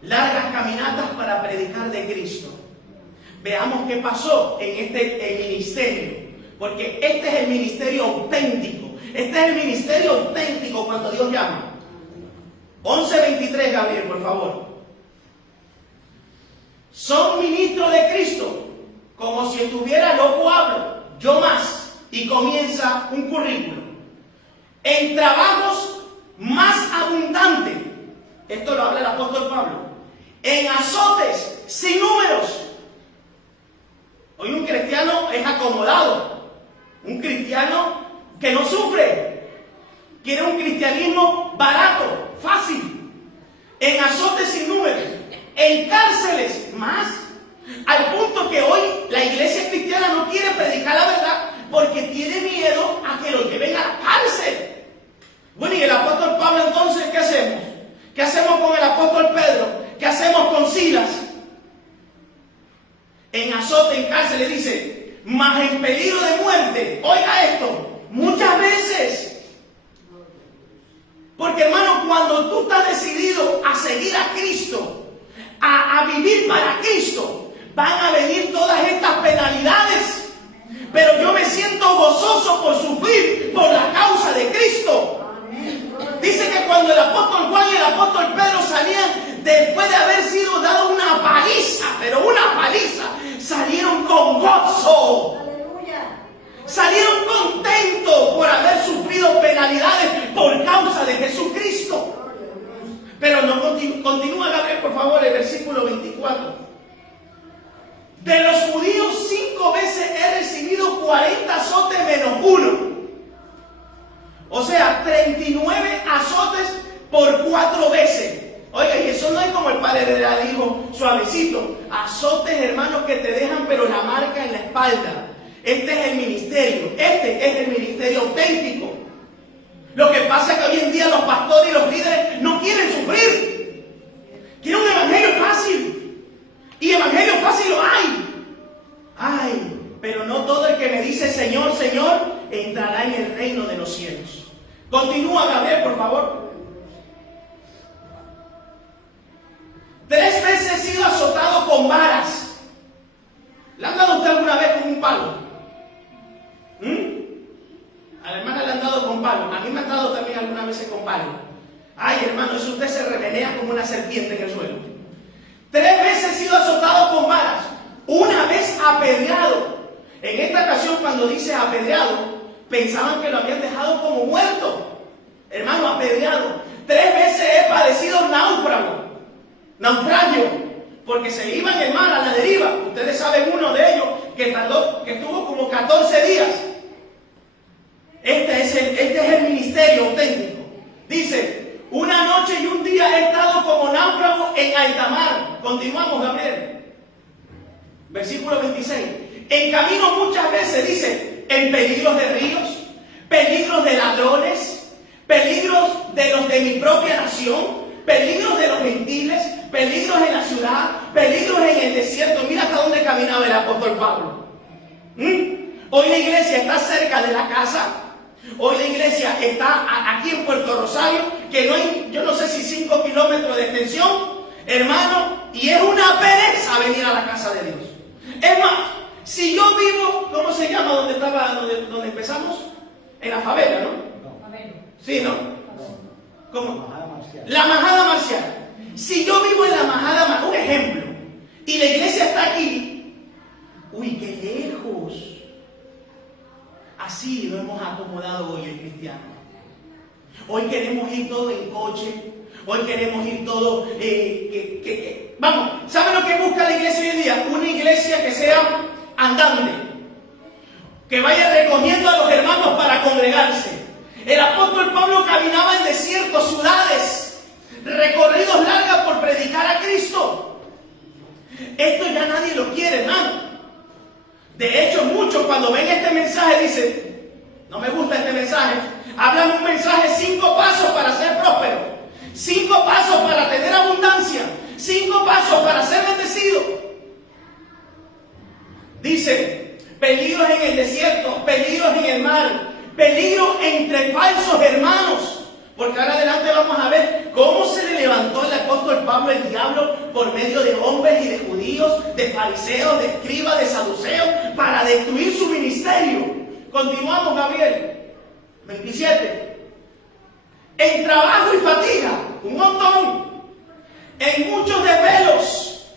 Largas caminatas para predicar de Cristo. Veamos qué pasó en este ministerio. Porque este es el ministerio auténtico. Este es el ministerio auténtico cuando Dios llama. 11:23, Gabriel, por favor. Son ministros de Cristo, como si estuviera loco hablo, yo más. Y comienza un currículo. En trabajos más abundantes. Esto lo habla el apóstol Pablo. En azotes sin números. Hoy un cristiano es acomodado. Un cristiano que no sufre. Quiere un cristianismo barato, fácil. En azotes sin números. En cárceles más. Al punto que hoy la iglesia cristiana no quiere predicar la verdad porque tiene miedo a que lo lleven a la cárcel. Bueno, y el apóstol Pablo, entonces, ¿qué hacemos? ¿Qué hacemos con el apóstol Pedro? ¿Qué hacemos con Silas? En azote, en cárcel, le dice, más en peligro de muerte. Oiga esto, muchas veces. Porque, hermano, cuando tú estás decidido a seguir a Cristo, a vivir para Cristo, van a venir todas estas penalidades. Pero yo me siento gozoso por sufrir por la causa de Cristo. Dice que cuando el apóstol Juan y el apóstol Pedro salían, después de haber sido dado una paliza, pero una paliza, salieron con gozo. Aleluya. Salieron contentos por haber sufrido penalidades por causa de Jesucristo. Pero no continúa, Gabriel, por favor, el versículo 24. De los judíos 5 veces he recibido 40 azotes menos 1. O sea, 39 azotes por 4 veces. Oiga, y eso no es como el padre de la dijo, suavecito. Azotes, hermanos, que te dejan pero la marca en la espalda. Este es el ministerio. Este es el ministerio auténtico. Lo que pasa es que hoy en día los pastores y los líderes no quieren sufrir. Quieren un evangelio fácil. Y evangelio fácil lo hay. Ay, pero no todo el que me dice Señor, Señor, entrará en el reino de los cielos. Continúa, Gabriel, por favor. 3 veces he sido azotado con varas. ¿Le han dado usted alguna vez con un palo? A la hermana le han dado con palo. A mí me han dado también algunas veces con palo. Ay, hermano, eso usted se remenea como una serpiente en el suelo. 3 veces he sido azotado con varas. Una vez apedreado. En esta ocasión, cuando dice apedreado, pensaban que lo habían dejado como muerto. Hermano, apedreado. 3 veces he padecido naufragio, porque se iba en el mar a la deriva. Ustedes saben uno de ellos que estuvo como 14 días. Este es el ministerio auténtico. Dice, una noche y un día he estado como náufrago en alta mar. Continuamos, Gabriel. Versículo 26. En camino muchas veces, dice, en peligros de ríos, peligros de ladrones, peligros de los de mi propia nación, peligros de los gentiles, peligros en la ciudad, peligros en el desierto. Mira hasta dónde caminaba el apóstol Pablo. Hoy la iglesia está cerca de la casa. Hoy la iglesia está aquí en Puerto Rosario, que no hay, yo no sé si 5 kilómetros de extensión, hermano, y es una pereza venir a la casa de Dios. Es más, si yo vivo, ¿cómo se llama donde empezamos? En la favela, ¿no? Sí, ¿no? ¿Cómo? La Majada Marcial. Si yo vivo en la Majada Marcial, un ejemplo, y la iglesia está aquí, uy, qué lejos. Así lo hemos acomodado hoy el cristiano. Hoy queremos ir todo en coche. Hoy queremos ir todo... Vamos, ¿saben lo que busca la iglesia hoy en día? Una iglesia que sea andante. Que vaya recogiendo a los hermanos para congregarse. El apóstol Pablo caminaba en desiertos, ciudades, recorridos largos por predicar a Cristo. Esto ya nadie lo quiere, hermano. De hecho, muchos cuando ven este mensaje dicen, no me gusta este mensaje. Hablan un mensaje 5 pasos para ser próspero, 5 pasos para tener abundancia, 5 pasos para ser bendecido. Dice, peligros en el desierto, peligros en el mar, peligros entre falsos hermanos. Porque ahora adelante vamos a ver cómo se le levantó al apóstol Pablo el diablo por medio de hombres y de judíos, de fariseos, de escribas, de saduceos, para destruir su ministerio. Continuamos, Gabriel. 27. En trabajo y fatiga, un montón. En muchos desvelos.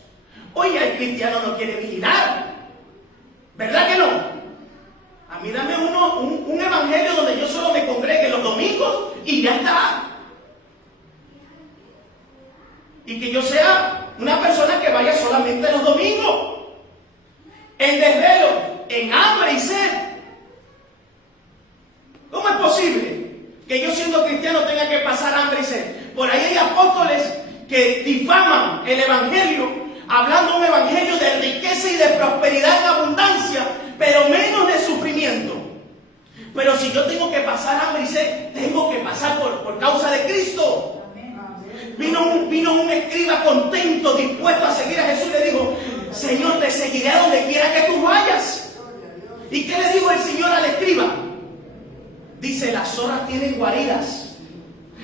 Oye, el cristiano no quiere vigilar. ¿Verdad que no? A mí dame un evangelio donde yo solo me congregue los domingos y ya está. Y que yo sea una persona que vaya solamente los domingos. En desvelo, en hambre y sed. ¿Cómo es posible que yo siendo cristiano tenga que pasar hambre y sed? Por ahí hay apóstoles que difaman el evangelio, hablando un evangelio de riqueza y de prosperidad en abundancia, pero menos de sufrimiento. Pero si yo tengo que pasar hambre y sed, tengo que pasar por causa de Cristo. Vino un escriba contento, dispuesto a seguir a Jesús, y le dijo, Señor, te seguiré a donde quiera que tú vayas. ¿Y qué le dijo el Señor al escriba? Dice, las zorras tienen guaridas,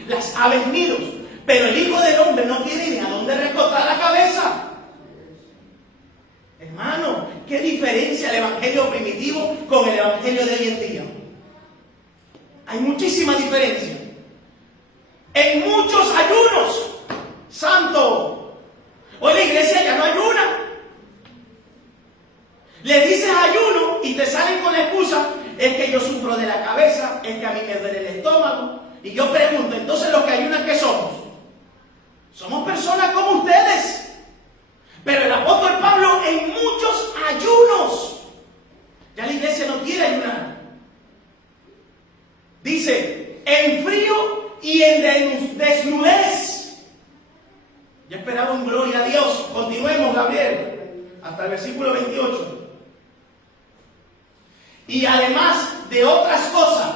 las aves nidos, pero el Hijo del Hombre no tiene ni a dónde recostar la cabeza. Hermano, ¿qué diferencia el evangelio primitivo con el evangelio de hoy en día? Hay muchísima diferencia. En muchos ayunos, santo. Hoy la iglesia ya no ayuna. Le dices ayuno y te salen con la excusa, es que yo sufro de la cabeza, es que a mí me duele el estómago. Y yo pregunto, entonces los que ayunan, ¿qué somos? Somos personas como ustedes. Pero el apóstol Pablo en muchos ayunos, ya la iglesia no quiere ayunar. Dice, en frío y en desnudez. Yo esperaba un gloria a Dios. Continuemos, Gabriel, hasta el versículo 28. Y además de otras cosas,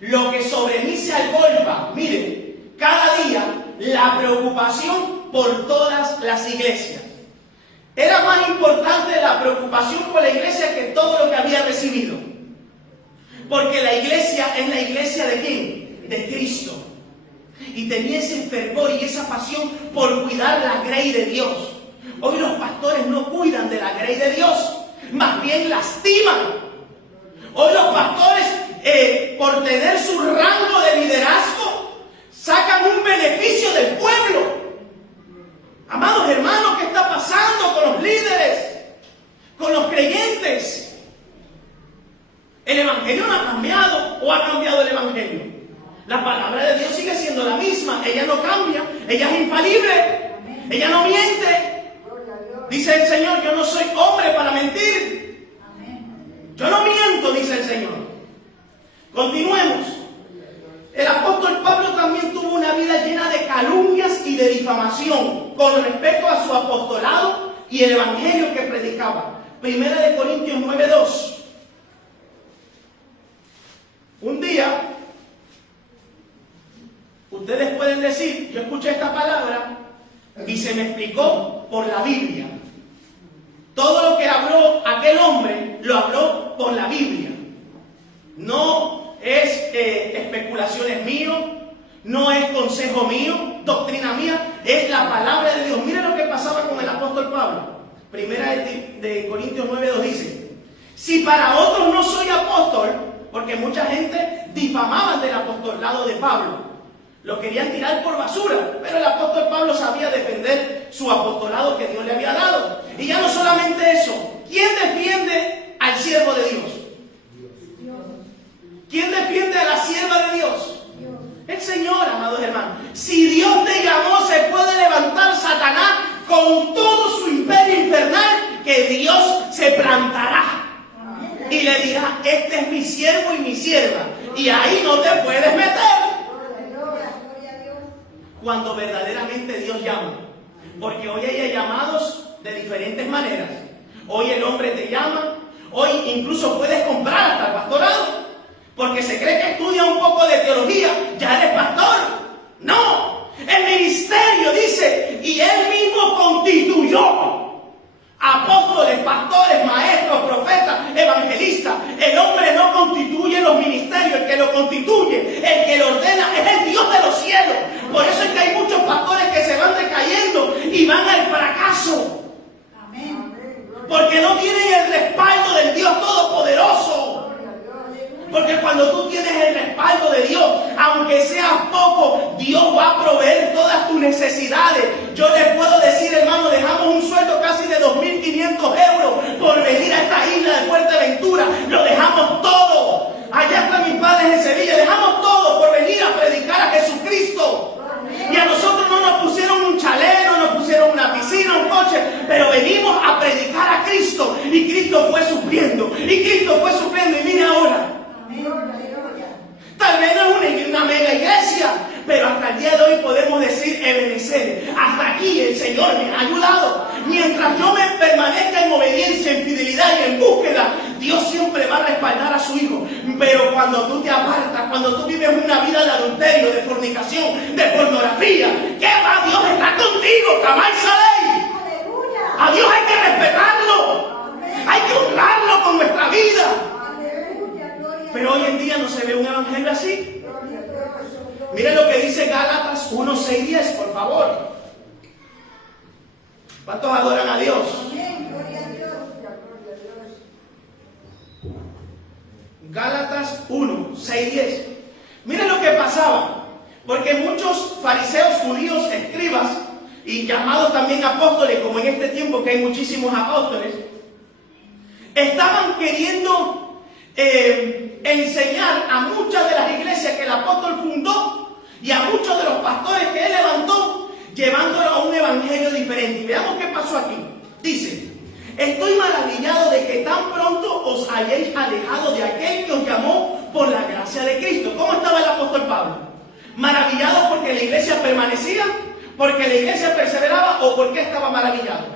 lo que sobre mí se agolpa, miren, cada día la preocupación por todas las iglesias. Era más importante la preocupación por la iglesia que todo lo que había recibido. Porque la iglesia es la iglesia ¿de quién? De Cristo. Y tenía ese fervor y esa pasión por cuidar la grey de Dios. Hoy los pastores no cuidan de la grey de Dios, más bien lastiman. Hoy los pastores, por tener su rango de liderazgo, sacan un beneficio del pueblo. Amados hermanos, ¿qué está pasando con los líderes? Con los creyentes. ¿El evangelio no ha cambiado o ha cambiado el evangelio? La palabra de Dios sigue siendo la misma. Ella no cambia, ella es infalible. Ella no miente. Dice el Señor, yo no soy hombre para mentir. Yo no miento, dice el Señor. Continuemos. El apóstol Pablo también tuvo una vida llena de calumnias y de difamación con respecto a su apostolado y el evangelio que predicaba. Primera de Corintios 9:2. decir, yo escuché esta palabra y se me explicó por la Biblia. Todo lo que habló aquel hombre, lo habló por la Biblia. No es especulaciones mías, no es consejo mío, doctrina mía, es la palabra de Dios. Mira lo que pasaba con el apóstol Pablo. Primera de Corintios 9:2 dice: si para otros no soy apóstol, porque mucha gente difamaba del apostolado de Pablo, lo querían tirar por basura, pero el apóstol Pablo sabía defender su apostolado que Dios le había dado. Y ya no solamente eso, ¿quién defiende al siervo de Dios? ¿Quién defiende a la sierva de Dios? El Señor, amados hermanos. Si Dios te llamó, se puede levantar Satanás con todo su imperio infernal, que Dios se plantará y le dirá: este es mi siervo y mi sierva, y ahí no te puedes meter. Cuando verdaderamente Dios llama, porque hoy hay llamados de diferentes maneras. Hoy el hombre te llama, hoy incluso puedes comprar hasta el pastorado, porque se cree que estudia un poco de teología, ya eres pastor. No, el ministerio dice, y él mismo constituyó apóstoles, pastores, maestros, profetas, evangelistas. El hombre no constituye los ministerios, el que lo constituye, el que lo ordena es el Dios de los cielos. Por eso es que hay muchos pastores que se van decayendo y van al fracaso. Porque no tienen el respaldo del Dios Todopoderoso. Porque cuando tú tienes el respaldo de Dios, aunque sea poco, Dios va a proveer todas tus necesidades. Yo les puedo decir, hermano, dejamos un sueldo casi de 2.500 euros por venir a esta isla de Fuerteventura. Lo dejamos todo. Allá están mis padres en Sevilla. Dejamos todo por venir a predicar a Jesucristo. Y a nosotros no nos pusieron un chalet, no nos pusieron una piscina, un coche, pero venimos a predicar a Cristo. Y Cristo fue supliendo. Y Cristo fue supliendo. Y mira ahora. Tal vez no es una mega iglesia, pero hasta el día de hoy podemos decir Ebenezer. Hasta aquí el Señor me ha ayudado. Mientras yo me permanezca en obediencia, en fidelidad y en búsqueda, Dios siempre va a respaldar a su Hijo. Pero cuando tú te apartas, cuando tú vives una vida de adulterio, de fornicación, de pornografía, ¿qué va? Dios está contigo, Kamai Salei. A Dios hay que respetarlo. Hay que honrarlo con nuestra vida. Pero hoy en día no se ve un evangelio así. Miren lo que dice Gálatas 1:6-10, por favor. ¿Cuántos adoran a Dios? Gálatas 1:6-10. Miren lo que pasaba. Porque muchos fariseos, judíos, escribas y llamados también apóstoles, como en este tiempo que hay muchísimos apóstoles, estaban queriendo enseñar a muchas de las iglesias que el apóstol fundó y a muchos de los pastores que él levantó, llevándolo a un evangelio diferente. Y veamos qué pasó aquí. Dice: estoy maravillado de que tan pronto os hayáis alejado de aquel que os llamó por la gracia de Cristo. ¿Cómo estaba el apóstol Pablo? ¿Maravillado porque la iglesia permanecía? ¿Porque la iglesia perseveraba? ¿O por qué estaba maravillado?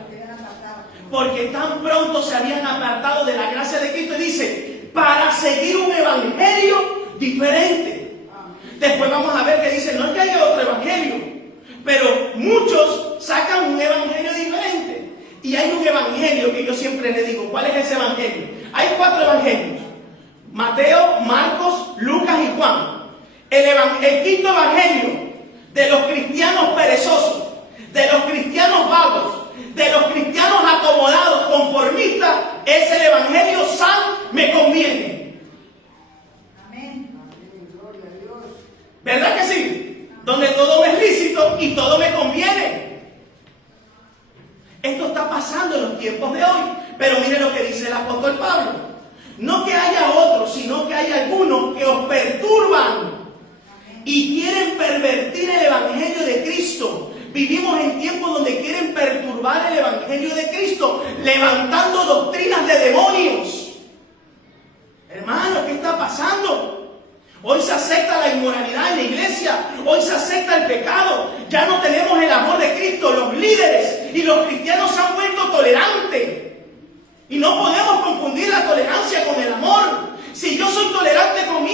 Porque tan pronto se habían apartado de la gracia de Cristo. Y dice: para seguir un evangelio diferente. Después vamos a ver que dice, no es que haya otro evangelio, pero muchos sacan un evangelio diferente. Y hay un evangelio que yo siempre le digo, ¿cuál es ese evangelio? Hay 4 evangelios: Mateo, Marcos, Lucas y Juan. El quinto evangelio de los cristianos perezosos, de los cristianos vagos, de los cristianos acomodados, conformistas, es el evangelio San me conviene. Amén. Gloria a Dios. ¿Verdad que sí? Donde todo me es lícito y todo me conviene. Esto está pasando en los tiempos de hoy. Pero mire lo que dice el apóstol Pablo. No que haya otros, sino que hay algunos que os perturban y quieren pervertir el evangelio de Cristo. Vivimos en tiempos donde quieren perturbar el evangelio de Cristo, levantando doctrinas de demonios. Hermano, ¿qué está pasando? Hoy se acepta la inmoralidad en la iglesia, hoy se acepta el pecado, ya no tenemos el amor de Cristo. Los líderes y los cristianos se han vuelto tolerantes. Y no podemos confundir la tolerancia con el amor. Si yo soy tolerante con mi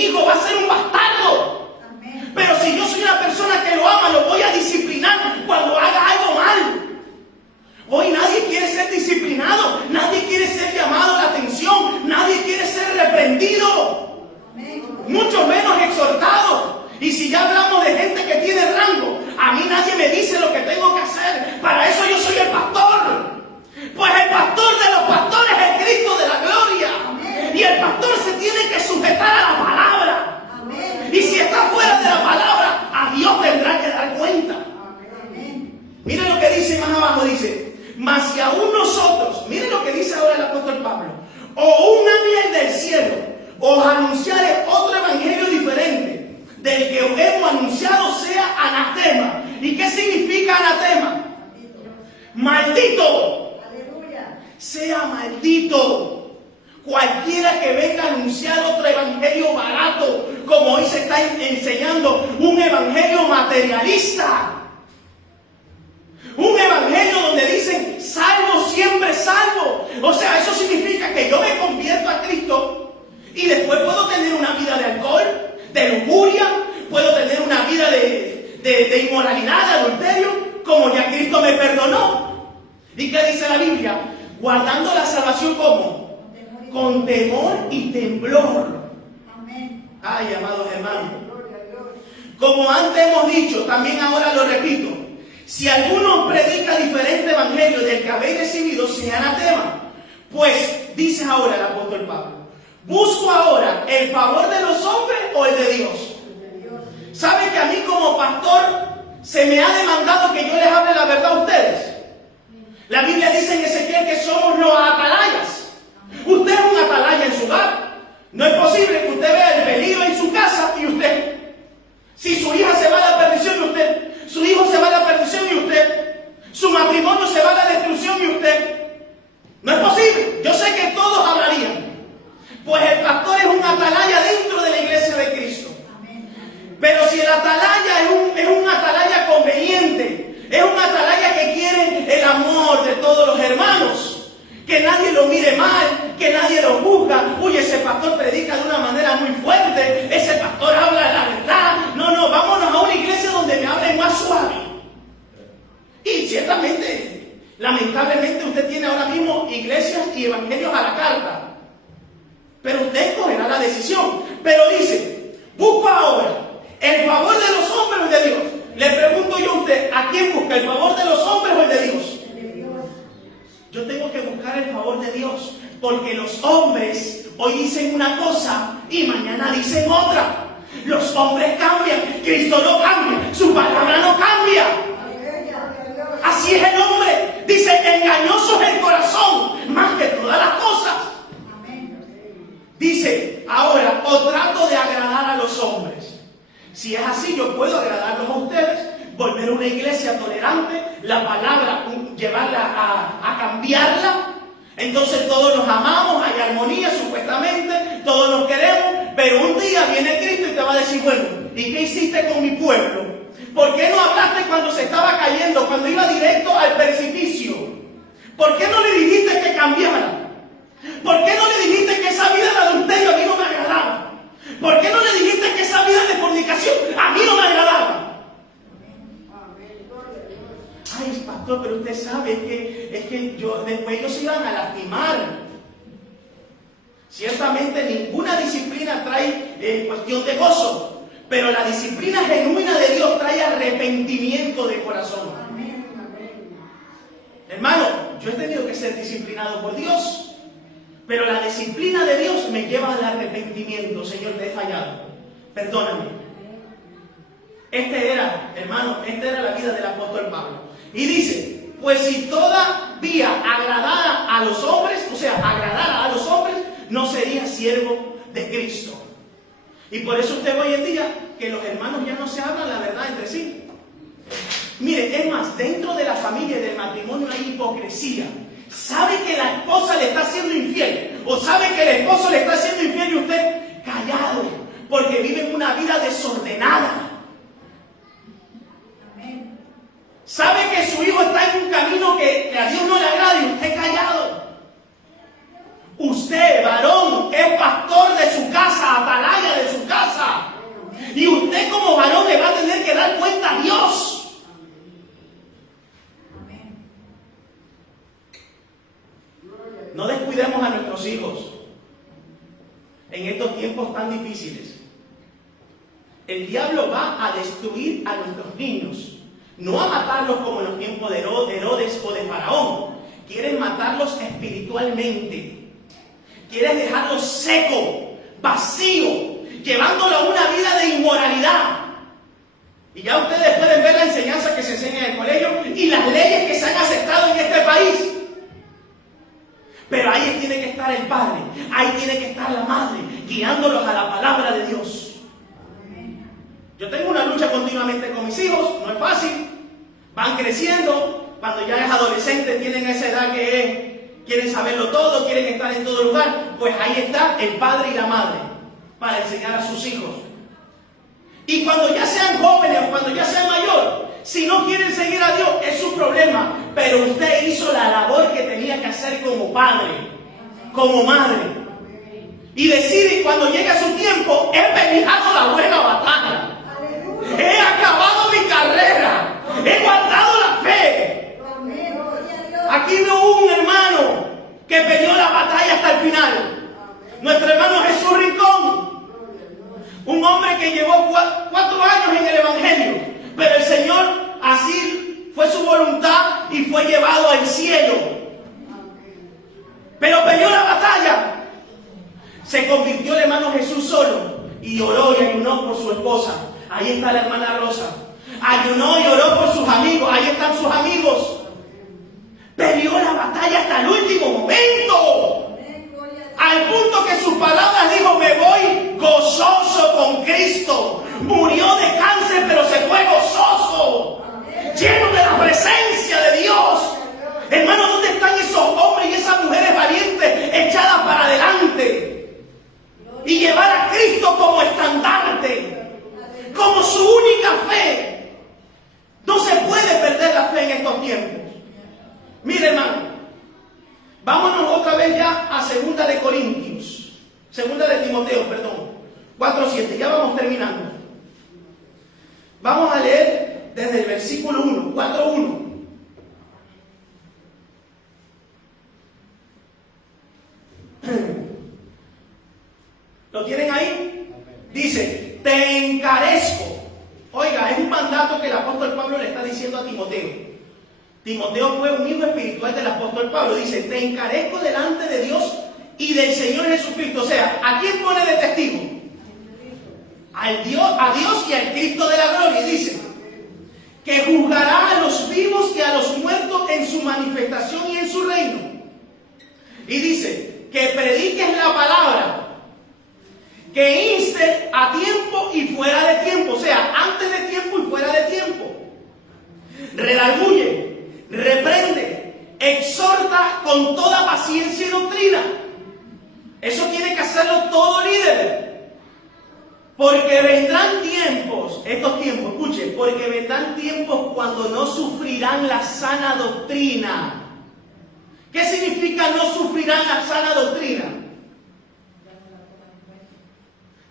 hijo va a ser un bastardo. Pero si yo soy una persona disciplinar cuando haga algo mal. Hoy nadie quiere ser disciplinado, nadie quiere ser llamado a la atención, nadie quiere ser reprendido, mucho menos exhortado. Y si ya hablamos de gente que tiene rango, a mí nadie me dice lo que tengo que hacer. Para eso yo soy el pastor. Pues el pastor de los pastores es el Cristo de la gloria. Y el pastor se tiene que sujetar a la palabra. Y si está fuera de la palabra, a Dios tendrá que dar cuenta. Miren lo que dice más abajo, dice: mas si aún nosotros, miren lo que dice ahora el apóstol Pablo, o un ángel del cielo os anunciare otro evangelio diferente del que hemos anunciado, sea anatema. ¿Y qué significa anatema? Maldito. Aleluya. Sea maldito cualquiera que venga a anunciar otro evangelio barato, como hoy se está enseñando, un evangelio materialista. Un evangelio donde dicen salvo, siempre salvo. O sea, eso significa que yo me convierto a Cristo y después puedo tener una vida de alcohol, de lujuria, puedo tener una vida de inmoralidad, de adulterio, como ya Cristo me perdonó. ¿Y qué dice la Biblia? Guardando la salvación, ¿cómo? Con temor y temblor. Amén. Ay, amados hermanos, como antes hemos dicho, también ahora lo repito: si alguno predica diferente evangelio del que habéis recibido, sea anatema. Pues, dice ahora el apóstol Pablo, ¿busco ahora el favor de los hombres o el de Dios? ¿Saben que a mí como pastor se me ha demandado que yo les hable la verdad a ustedes? La Biblia dice en Ezequiel que somos los atalayas. Usted es un atalaya en su hogar. No es posible que usted vea el peligro en su casa y usted, si su hija se va a la perdición y usted, su hijo se va a la perdición y usted, su matrimonio se va a la destrucción y usted. No es posible. Yo sé que todos hablarían. Pues el pastor es un atalaya dentro de la iglesia de Cristo. Pero si el atalaya es un atalaya conveniente, es un atalaya que quiere el amor de todos los hermanos, que nadie lo mire mal, que nadie lo juzga. Uy, ese pastor predica de una manera muy fuerte, ese pastor habla de la verdad. No, vámonos a una iglesia donde me hablen más suave. Y ciertamente, lamentablemente, usted tiene ahora mismo iglesias y evangelios a la carta. Pero usted escogerá la decisión. Pero dice, busco ahora el favor de los hombres o el de Dios. Le pregunto yo a usted, ¿a quién busca? ¿El favor de los hombres o el de Dios? Yo tengo que buscar el favor de Dios, porque los hombres hoy dicen una cosa y mañana dicen otra. Los hombres cambian, Cristo no cambia, su palabra no cambia. Así es el hombre. Dice, engañoso es el corazón más que todas las cosas. Dice, ahora, o trato de agradar a los hombres. Si es así, yo puedo agradarlos a ustedes, volver a una iglesia tolerante, la palabra, llevarla a cambiarla. Entonces todos nos amamos, hay armonía supuestamente, todos nos queremos, pero un día viene Cristo y te va a decir, bueno, ¿y qué hiciste con mi pueblo? ¿Por qué no hablaste cuando se estaba cayendo, cuando iba directo al precipicio? ¿Por qué no le dijiste que cambiara? ¿Por qué no le dijiste que esa vida de adulterio a mí no me agradaba? ¿Por qué no le dijiste que esa vida de fornicación a mí no me agradaba? Ay, pastor, pero usted sabe, es que después ellos se iban a lastimar. Ciertamente ninguna disciplina trae cuestión de gozo, pero la disciplina genuina de Dios trae arrepentimiento de corazón. Hermano, yo he tenido que ser disciplinado por Dios. Pero la disciplina de Dios me lleva al arrepentimiento. Señor, te he fallado. Perdóname. Hermano, esta era la vida del apóstol Pablo. Y dice, pues si todavía agradara a los hombres, o sea, agradara a los hombres, no sería siervo de Cristo. Y por eso usted ve hoy en día que los hermanos ya no se hablan la verdad entre sí. Mire, es más, dentro de la familia y del matrimonio hay hipocresía. Sabe que la esposa le está siendo infiel, o sabe que el esposo le está siendo infiel y usted callado, porque vive una vida desordenada. Amén. Sabe que su hijo está en un camino que a Dios no le agrada y usted callado. Usted, varón, es pastor de su casa, atalaya de su casa. Y usted como varón le va a tener que dar cuenta a Dios. No descuidemos a nuestros hijos en estos tiempos tan difíciles. El diablo va a destruir a nuestros niños, no a matarlos como en los tiempos de Herodes o de Faraón. Quieren matarlos espiritualmente. Quieren dejarlos seco, vacío, llevándolo a una vida de inmoralidad. Y ya ustedes pueden ver la enseñanza que se enseña en el colegio y las leyes que se han aceptado en este país. Pero ahí tiene que estar el padre, ahí tiene que estar la madre, guiándolos a la palabra de Dios. Yo tengo una lucha continuamente con mis hijos, no es fácil. Van creciendo, cuando ya es adolescente, tienen esa edad que quieren saberlo todo, quieren estar en todo lugar. Pues ahí está el padre y la madre para enseñar a sus hijos. Y cuando ya sean jóvenes o cuando ya sean mayores, si no quieren seguir a Dios, es su problema. Pero usted hizo la labor que tenía que hacer como padre, como madre. Y decide cuando llegue su tiempo, he peleado la buena batalla. He acabado mi carrera. He guardado la fe. Aquí no hubo un hermano que peleó la batalla hasta el final. Nuestro hermano Jesús Rincón. Un hombre que llevó 4 años en el Evangelio. Pero el Señor, así fue su voluntad y fue llevado al cielo. Pero peleó la batalla. Se convirtió el hermano Jesús solo y oró y ayunó por su esposa. Ahí está la hermana Rosa. Ayunó y oró por sus amigos. Ahí están sus amigos. Peleó la batalla hasta el último momento. Al punto que sus palabras dijo: me voy gozoso con Cristo. Murió de cáncer, pero se fue gozoso, lleno de la presencia de Dios. Hermano, ¿dónde están esos hombres y esas mujeres valientes echadas para adelante? Y llevar a Cristo como estandarte, como su única fe. No se puede perder la fe en estos tiempos. Mire, hermano, vámonos otra vez ya a 2 de Corintios, 2 de Timoteo, 4:7, ya vamos terminando. Vamos a leer desde el versículo 1, 4:1. ¿Lo tienen ahí? Dice: te encarezco. Oiga, es un mandato que el apóstol Pablo le está diciendo a Timoteo. Timoteo fue un hijo espiritual del apóstol Pablo. Dice: te encarezco delante de Dios y del Señor Jesucristo. O sea, ¿a quién pone de testigo? A Dios y al Cristo de la gloria. Y dice que juzgará a los vivos y a los muertos en su manifestación y en su reino. Y dice que prediques la palabra, que inste a tiempo y fuera de tiempo, o sea, antes de tiempo y fuera de tiempo. Redarguye, reprende, exhorta con toda paciencia y doctrina. Eso tiene que hacerlo todo líder. Porque vendrán tiempos, estos tiempos, escuche, porque vendrán tiempos cuando no sufrirán la sana doctrina. ¿Qué significa no sufrirán la sana doctrina?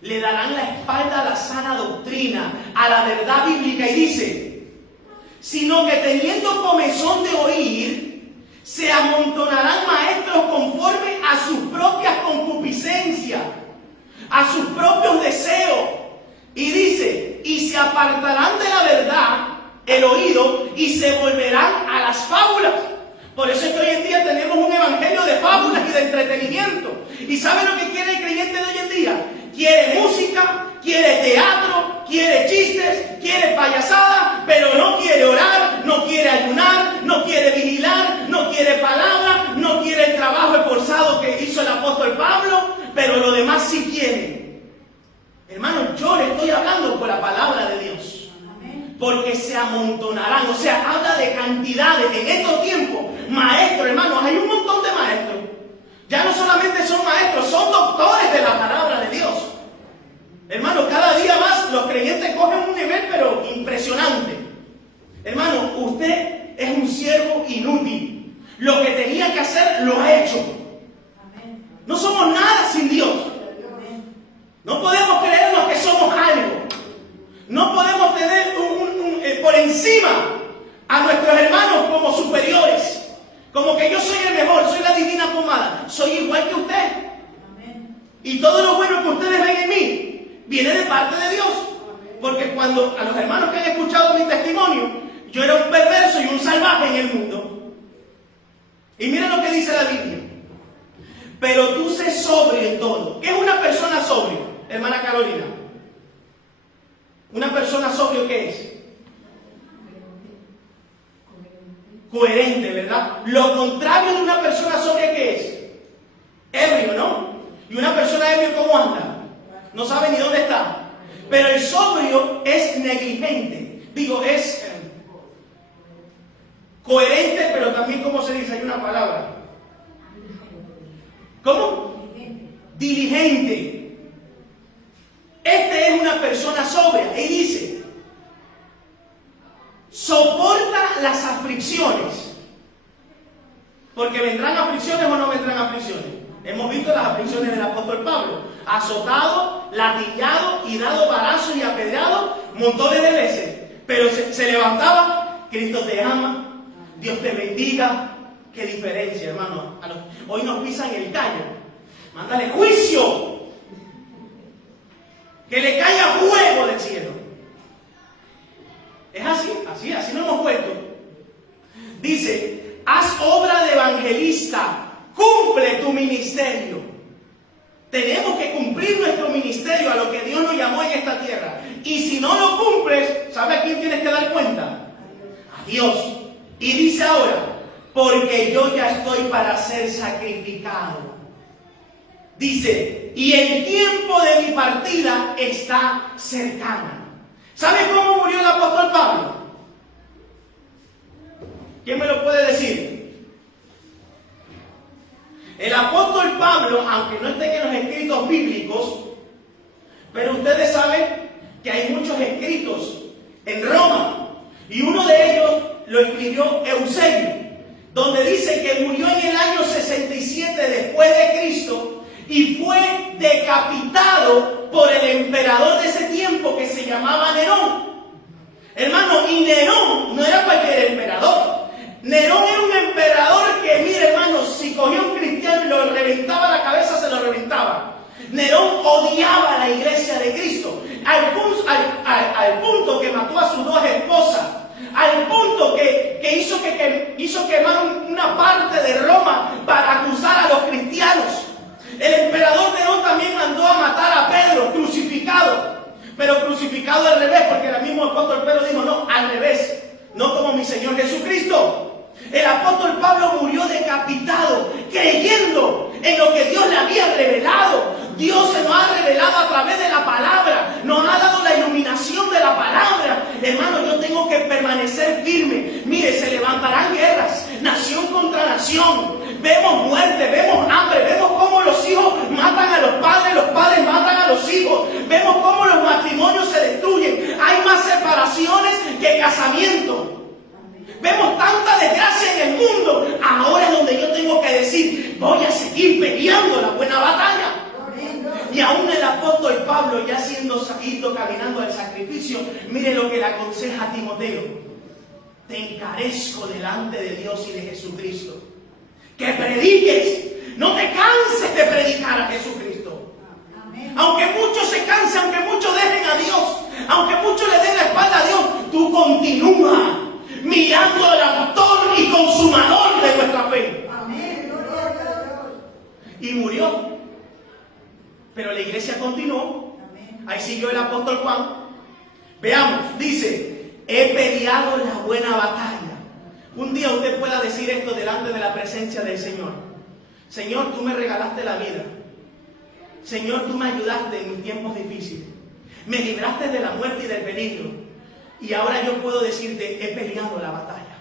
Le darán la espalda a la sana doctrina, a la verdad bíblica, y dice: sino que teniendo comezón de oír, se amontonarán maestros conforme a sus propias concupiscencias, a sus propios deseos. Y dice: y se apartarán de la verdad el oído y se volverán a las fábulas. Por eso es que hoy en día tenemos un evangelio de fábulas y de entretenimiento. ¿Y sabe lo que quiere el creyente de hoy en día? Quiere música, quiere teatro, quiere chistes, quiere payasada, pero no quiere orar, no quiere ayunar, no quiere vigilar, no quiere palabra, no quiere el trabajo esforzado que hizo el apóstol Pablo, pero lo demás sí quiere. Hermano, yo le estoy hablando por la palabra de Dios. Porque se amontonarán, o sea, habla de cantidades en estos tiempos. Maestros, hermanos, hay un montón de maestros. Ya no solamente son maestros, son doctores de la palabra de Dios. Hermano, cada día más los creyentes cogen un nivel pero impresionante. Hermano, usted es un siervo inútil. Lo que tenía que hacer lo ha hecho. No somos nada sin Dios. No podemos creernos que somos algo. No podemos tener por encima a nuestros hermanos como superiores, Como que yo soy el mejor, soy la divina pomada. Soy igual que usted. Y todo lo bueno que ustedes ven en mí viene de parte de Dios. Porque cuando a los hermanos que han escuchado mi testimonio, yo era un perverso y un salvaje en el mundo. Y miren lo que dice la Biblia. Pero tú sé sobrio en todo. ¿Qué es una persona sobria, hermana Carolina? ¿Una persona sobrio qué es? Coherente, ¿verdad? Lo contrario de una persona sobria, ¿qué es? Ebrio, ¿no? Y una persona ebrio, ¿cómo anda? No sabe ni dónde está. Pero el sobrio es negligente. Digo, es coherente, pero también, ¿cómo se dice? Hay una palabra. ¿Cómo? Diligente. Este es una persona sobria. Y dice, soporta las aflicciones. Porque vendrán aflicciones o no vendrán aflicciones. Hemos visto las aflicciones del apóstol Pablo. Azotado, latillado y dado varazos y apedreado montones de veces. Pero se levantaba, Cristo te ama, Dios te bendiga. Qué diferencia, hermano. Hoy nos pisan el callo. Mándale juicio. Que le caiga fuego del cielo. Es así no hemos vuelto. Dice, haz obra de evangelista, cumple tu ministerio. Tenemos que cumplir nuestro ministerio a lo que Dios nos llamó en esta tierra. Y si no lo cumples, ¿sabe a quién tienes que dar cuenta? A Dios. Y dice ahora, porque yo ya estoy para ser sacrificado. Dice, y el tiempo de mi partida está cercana. ¿Sabe cómo murió el apóstol Pablo? ¿Quién me lo puede decir? El apóstol Pablo, aunque no esté en los escritos bíblicos, pero ustedes saben que hay muchos escritos en Roma, y uno de ellos lo escribió Eusebio, donde dice que murió en el año 67 después de Cristo y fue decapitado por el emperador de ese tiempo que se llamaba Nerón. Hermano, y Nerón no era cualquier emperador. Nerón era un emperador que, mire hermano, si cogía un cristiano y lo reventaba la cabeza, se lo reventaba. Nerón odiaba a la iglesia de Cristo, al punto que mató a sus dos esposas, al punto que hizo quemar una parte de Roma para acusar a los cristianos. El emperador Nerón también mandó a matar a Pedro, crucificado, pero crucificado al revés, porque el mismo apóstol Pedro dijo, no, al revés, no como mi Señor Jesucristo. El apóstol Pablo murió decapitado, creyendo en lo que Dios le había revelado. Dios se nos ha revelado a través de la palabra, nos ha dado la iluminación de la palabra. Hermano, yo tengo que permanecer firme. Mire, se levantarán guerras, nación contra nación. Vemos muerte, vemos hambre, vemos cómo los hijos matan a los padres matan a los hijos. Vemos cómo los matrimonios se destruyen. Hay más separaciones que casamientos. Vemos tanta desgracia en el mundo. Ahora es donde yo tengo que decir, voy a seguir peleando la buena batalla. Y aún el apóstol Pablo, ya siendo ido caminando al sacrificio, mire lo que le aconseja a Timoteo: te encarezco delante de Dios y de Jesucristo, que prediques, no te canses de predicar a Jesucristo. Aunque muchos se cansen, aunque muchos dejen a Dios, aunque muchos le den la espalda a Dios, tú continúa mirando al autor y consumador de nuestra fe. Y murió. Pero la iglesia continuó. Ahí siguió el apóstol Juan. Veamos, dice, he peleado la buena batalla. Un día usted pueda decir esto delante de la presencia del Señor: Señor, tú me regalaste la vida. Señor, tú me ayudaste en mis tiempos difíciles. Me libraste de la muerte y del peligro. Y ahora yo puedo decirte, he peleado la batalla.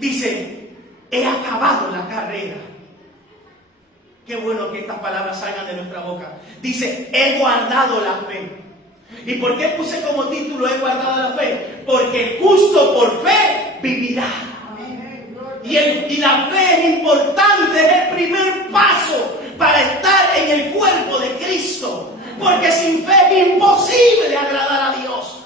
Dice, he acabado la carrera. Qué bueno que estas palabras salgan de nuestra boca. Dice, he guardado la fe. ¿Y por qué puse como título he guardado la fe? Porque el justo por fe vivirá. Y la fe es importante, es el primer paso para estar en el cuerpo de Cristo. Porque sin fe es imposible agradar a Dios.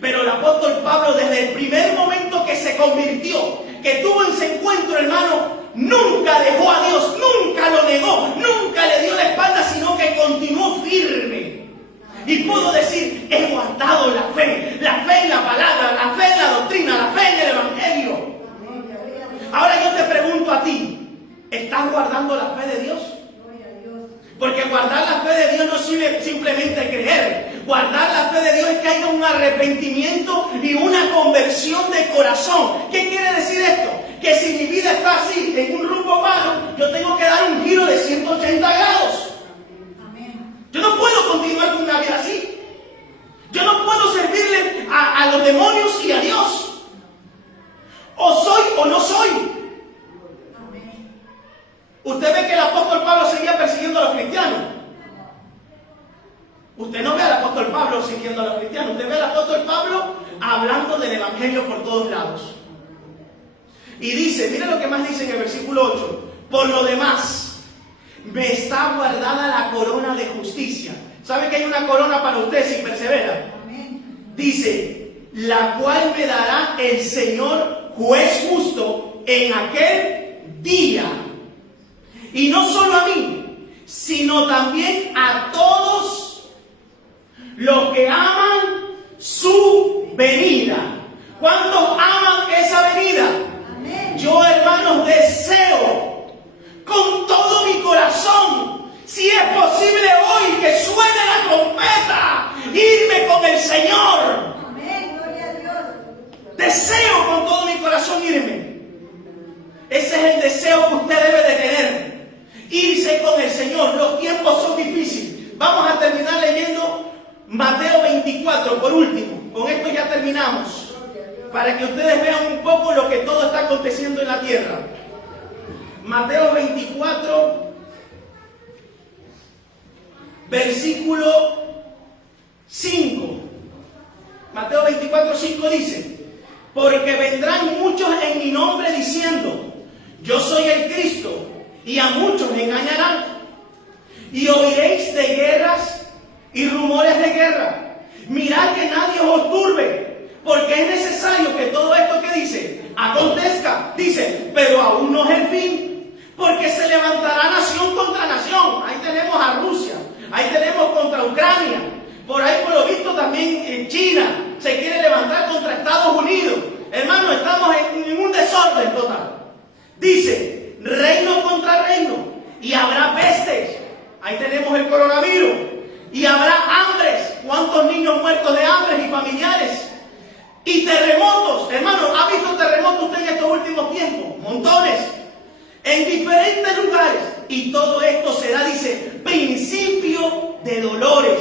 Pero el apóstol Pablo, desde el primer momento que se convirtió, que tuvo ese encuentro, hermano, nunca dejó a Dios, nunca lo negó, nunca le dio la espalda, sino que continuó firme. Y pudo decir, he guardado la fe en la palabra, la fe en la doctrina, la fe en el Evangelio. Ahora yo te pregunto a ti, ¿estás guardando la fe de Dios? Porque guardar la fe de Dios no es simplemente creer. Guardar la fe de Dios es que haya un arrepentimiento y una conversión de corazón. ¿Qué quiere decir esto? Que si mi vida está así, en un rumbo malo, yo tengo que dar un giro de 180 grados. Yo no puedo continuar con una vida así. Yo no puedo servirle a los demonios y a Dios. O soy o no soy. Usted ve que el apóstol Pablo seguía persiguiendo a los cristianos. Usted no ve al apóstol Pablo siguiendo a los cristianos. Usted ve al apóstol Pablo hablando del evangelio por todos lados. Y dice, mira lo que más dice en el versículo 8. Por lo demás, me está guardada la corona de justicia. ¿Sabe que hay una corona para usted si persevera? Dice, la cual me dará el Señor juez justo en aquel día. Y no solo a mí, sino también a todos los que aman su venida. ¿Cuántos aman esa venida? Amén. Yo, hermanos, deseo con todo mi corazón, si es posible hoy que suene la trompeta, irme con el Señor. Amén. Gloria a Dios. Deseo con todo mi corazón irme. Ese es el deseo que usted debe de tener. Irse con el Señor. Los tiempos son difíciles. Vamos a terminar leyendo Mateo 24, por último. Con esto ya terminamos. Para que ustedes vean un poco lo que todo está aconteciendo en la tierra. Mateo 24, versículo 5. Mateo 24, 5 dice: porque vendrán muchos en mi nombre diciendo, yo soy el Cristo, y a muchos engañarán. Y oiréis de guerras y rumores de guerra. Mirad que nadie os turbe, porque es necesario que todo esto que dice acontezca. Dice, pero aún no es el fin, porque se levantará nación contra nación. Ahí tenemos a Rusia, ahí tenemos contra Ucrania, por ahí por lo visto también en China se quiere levantar contra Estados Unidos. Hermano, estamos en un desorden total. Dice, reino contra reino, y habrá pestes. Ahí tenemos el coronavirus. Y habrá hambres. ¿Cuántos niños muertos de hambres y familiares? Y terremotos. Hermano, ¿ha visto terremotos usted en estos últimos tiempos? Montones. En diferentes lugares. Y todo esto será, dice, principio de dolores.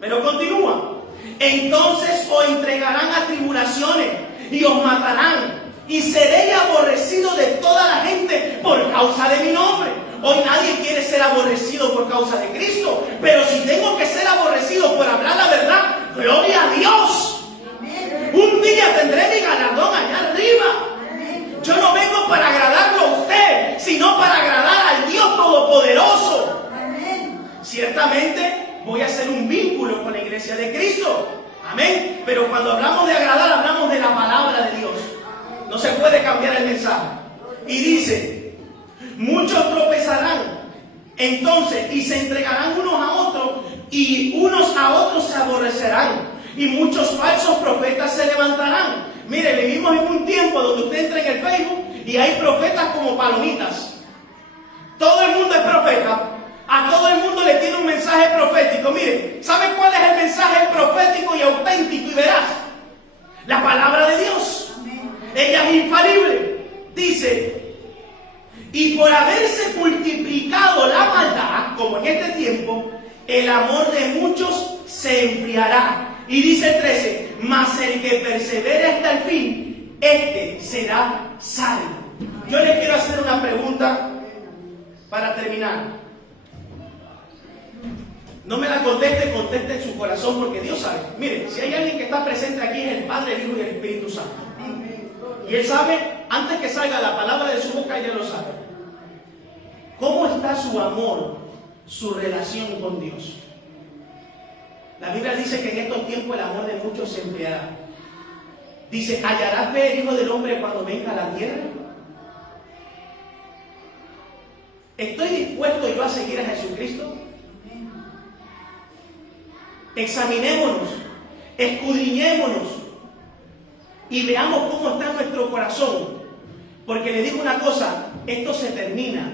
Pero continúa. Entonces os entregarán a tribulaciones y os matarán. Y seré aborrecido de toda la gente por causa de mi nombre. Hoy nadie quiere ser aborrecido por causa de Cristo. Pero si tengo que ser aborrecido por hablar la verdad, gloria a Dios. Un día tendré mi galardón allá arriba. Yo no vengo para agradarlo a usted, sino para agradar al Dios Todopoderoso. Ciertamente voy a hacer un vínculo con la iglesia de Cristo. Amén. Pero cuando hablamos de agradar, hablamos de la palabra de Dios. No se puede cambiar el mensaje. Y dice, muchos tropezarán entonces y se entregarán unos a otros, y unos a otros se aborrecerán, y muchos falsos profetas se levantarán. Mire, vivimos en un tiempo donde usted entra en el Facebook y hay profetas como palomitas. Todo el mundo es profeta. A todo el mundo le tiene un mensaje profético. Mire, ¿sabe cuál es el mensaje profético y auténtico y veraz? La palabra de Dios. Ella es infalible. Dice, y por haberse multiplicado la maldad, como en este tiempo, el amor de muchos se enfriará. Y dice el 13, mas el que persevere hasta el fin, este será salvo. Yo les quiero hacer una pregunta para terminar. No me la conteste, conteste en su corazón, porque Dios sabe. Mire, si hay alguien que está presente aquí es el Padre, el Hijo y el Espíritu Santo. Y Él sabe, antes que salga la palabra de su boca, ya lo sabe. ¿Cómo está su amor, su relación con Dios? La Biblia dice que en estos tiempos el amor de muchos se enfriará. Dice, ¿hallará fe el Hijo del Hombre cuando venga a la tierra? ¿Estoy dispuesto yo a seguir a Jesucristo? Examinémonos, escudriñémonos y veamos cómo está nuestro corazón. Porque le digo una cosa, esto se termina,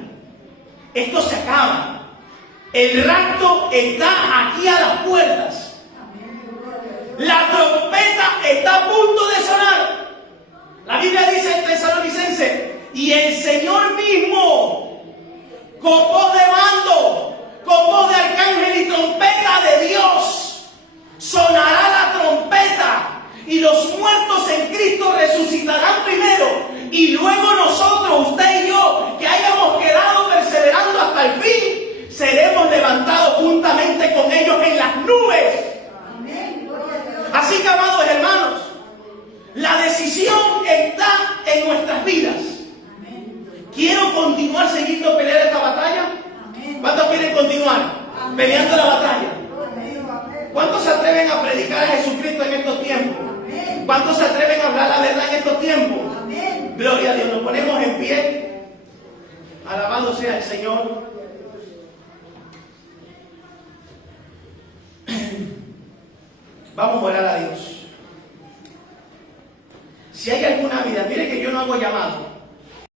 esto se acaba. El rapto está aquí a las puertas. La trompeta está a punto de sonar. La Biblia dice en Tesalonicenses, y el Señor mismo, con voz de mando, con voz de arcángel y trompeta de Dios, sonará la trompeta, y los muertos en Cristo resucitarán primero, y luego nosotros, usted y yo, que hayamos quedado perseverando hasta el fin, seremos levantados juntamente con ellos en las nubes. Así que, amados hermanos, la decisión está en nuestras vidas. ¿Quiero continuar siguiendo peleando esta batalla? ¿Cuántos quieren continuar peleando la batalla? ¿Cuántos se atreven a predicar a Jesucristo en estos tiempos? ¿Cuántos se atreven a hablar la verdad en estos tiempos? Gloria a Dios, nos ponemos en pie. Alabado sea el Señor. Vamos a orar a Dios. Si hay alguna vida, mire que yo no hago llamado.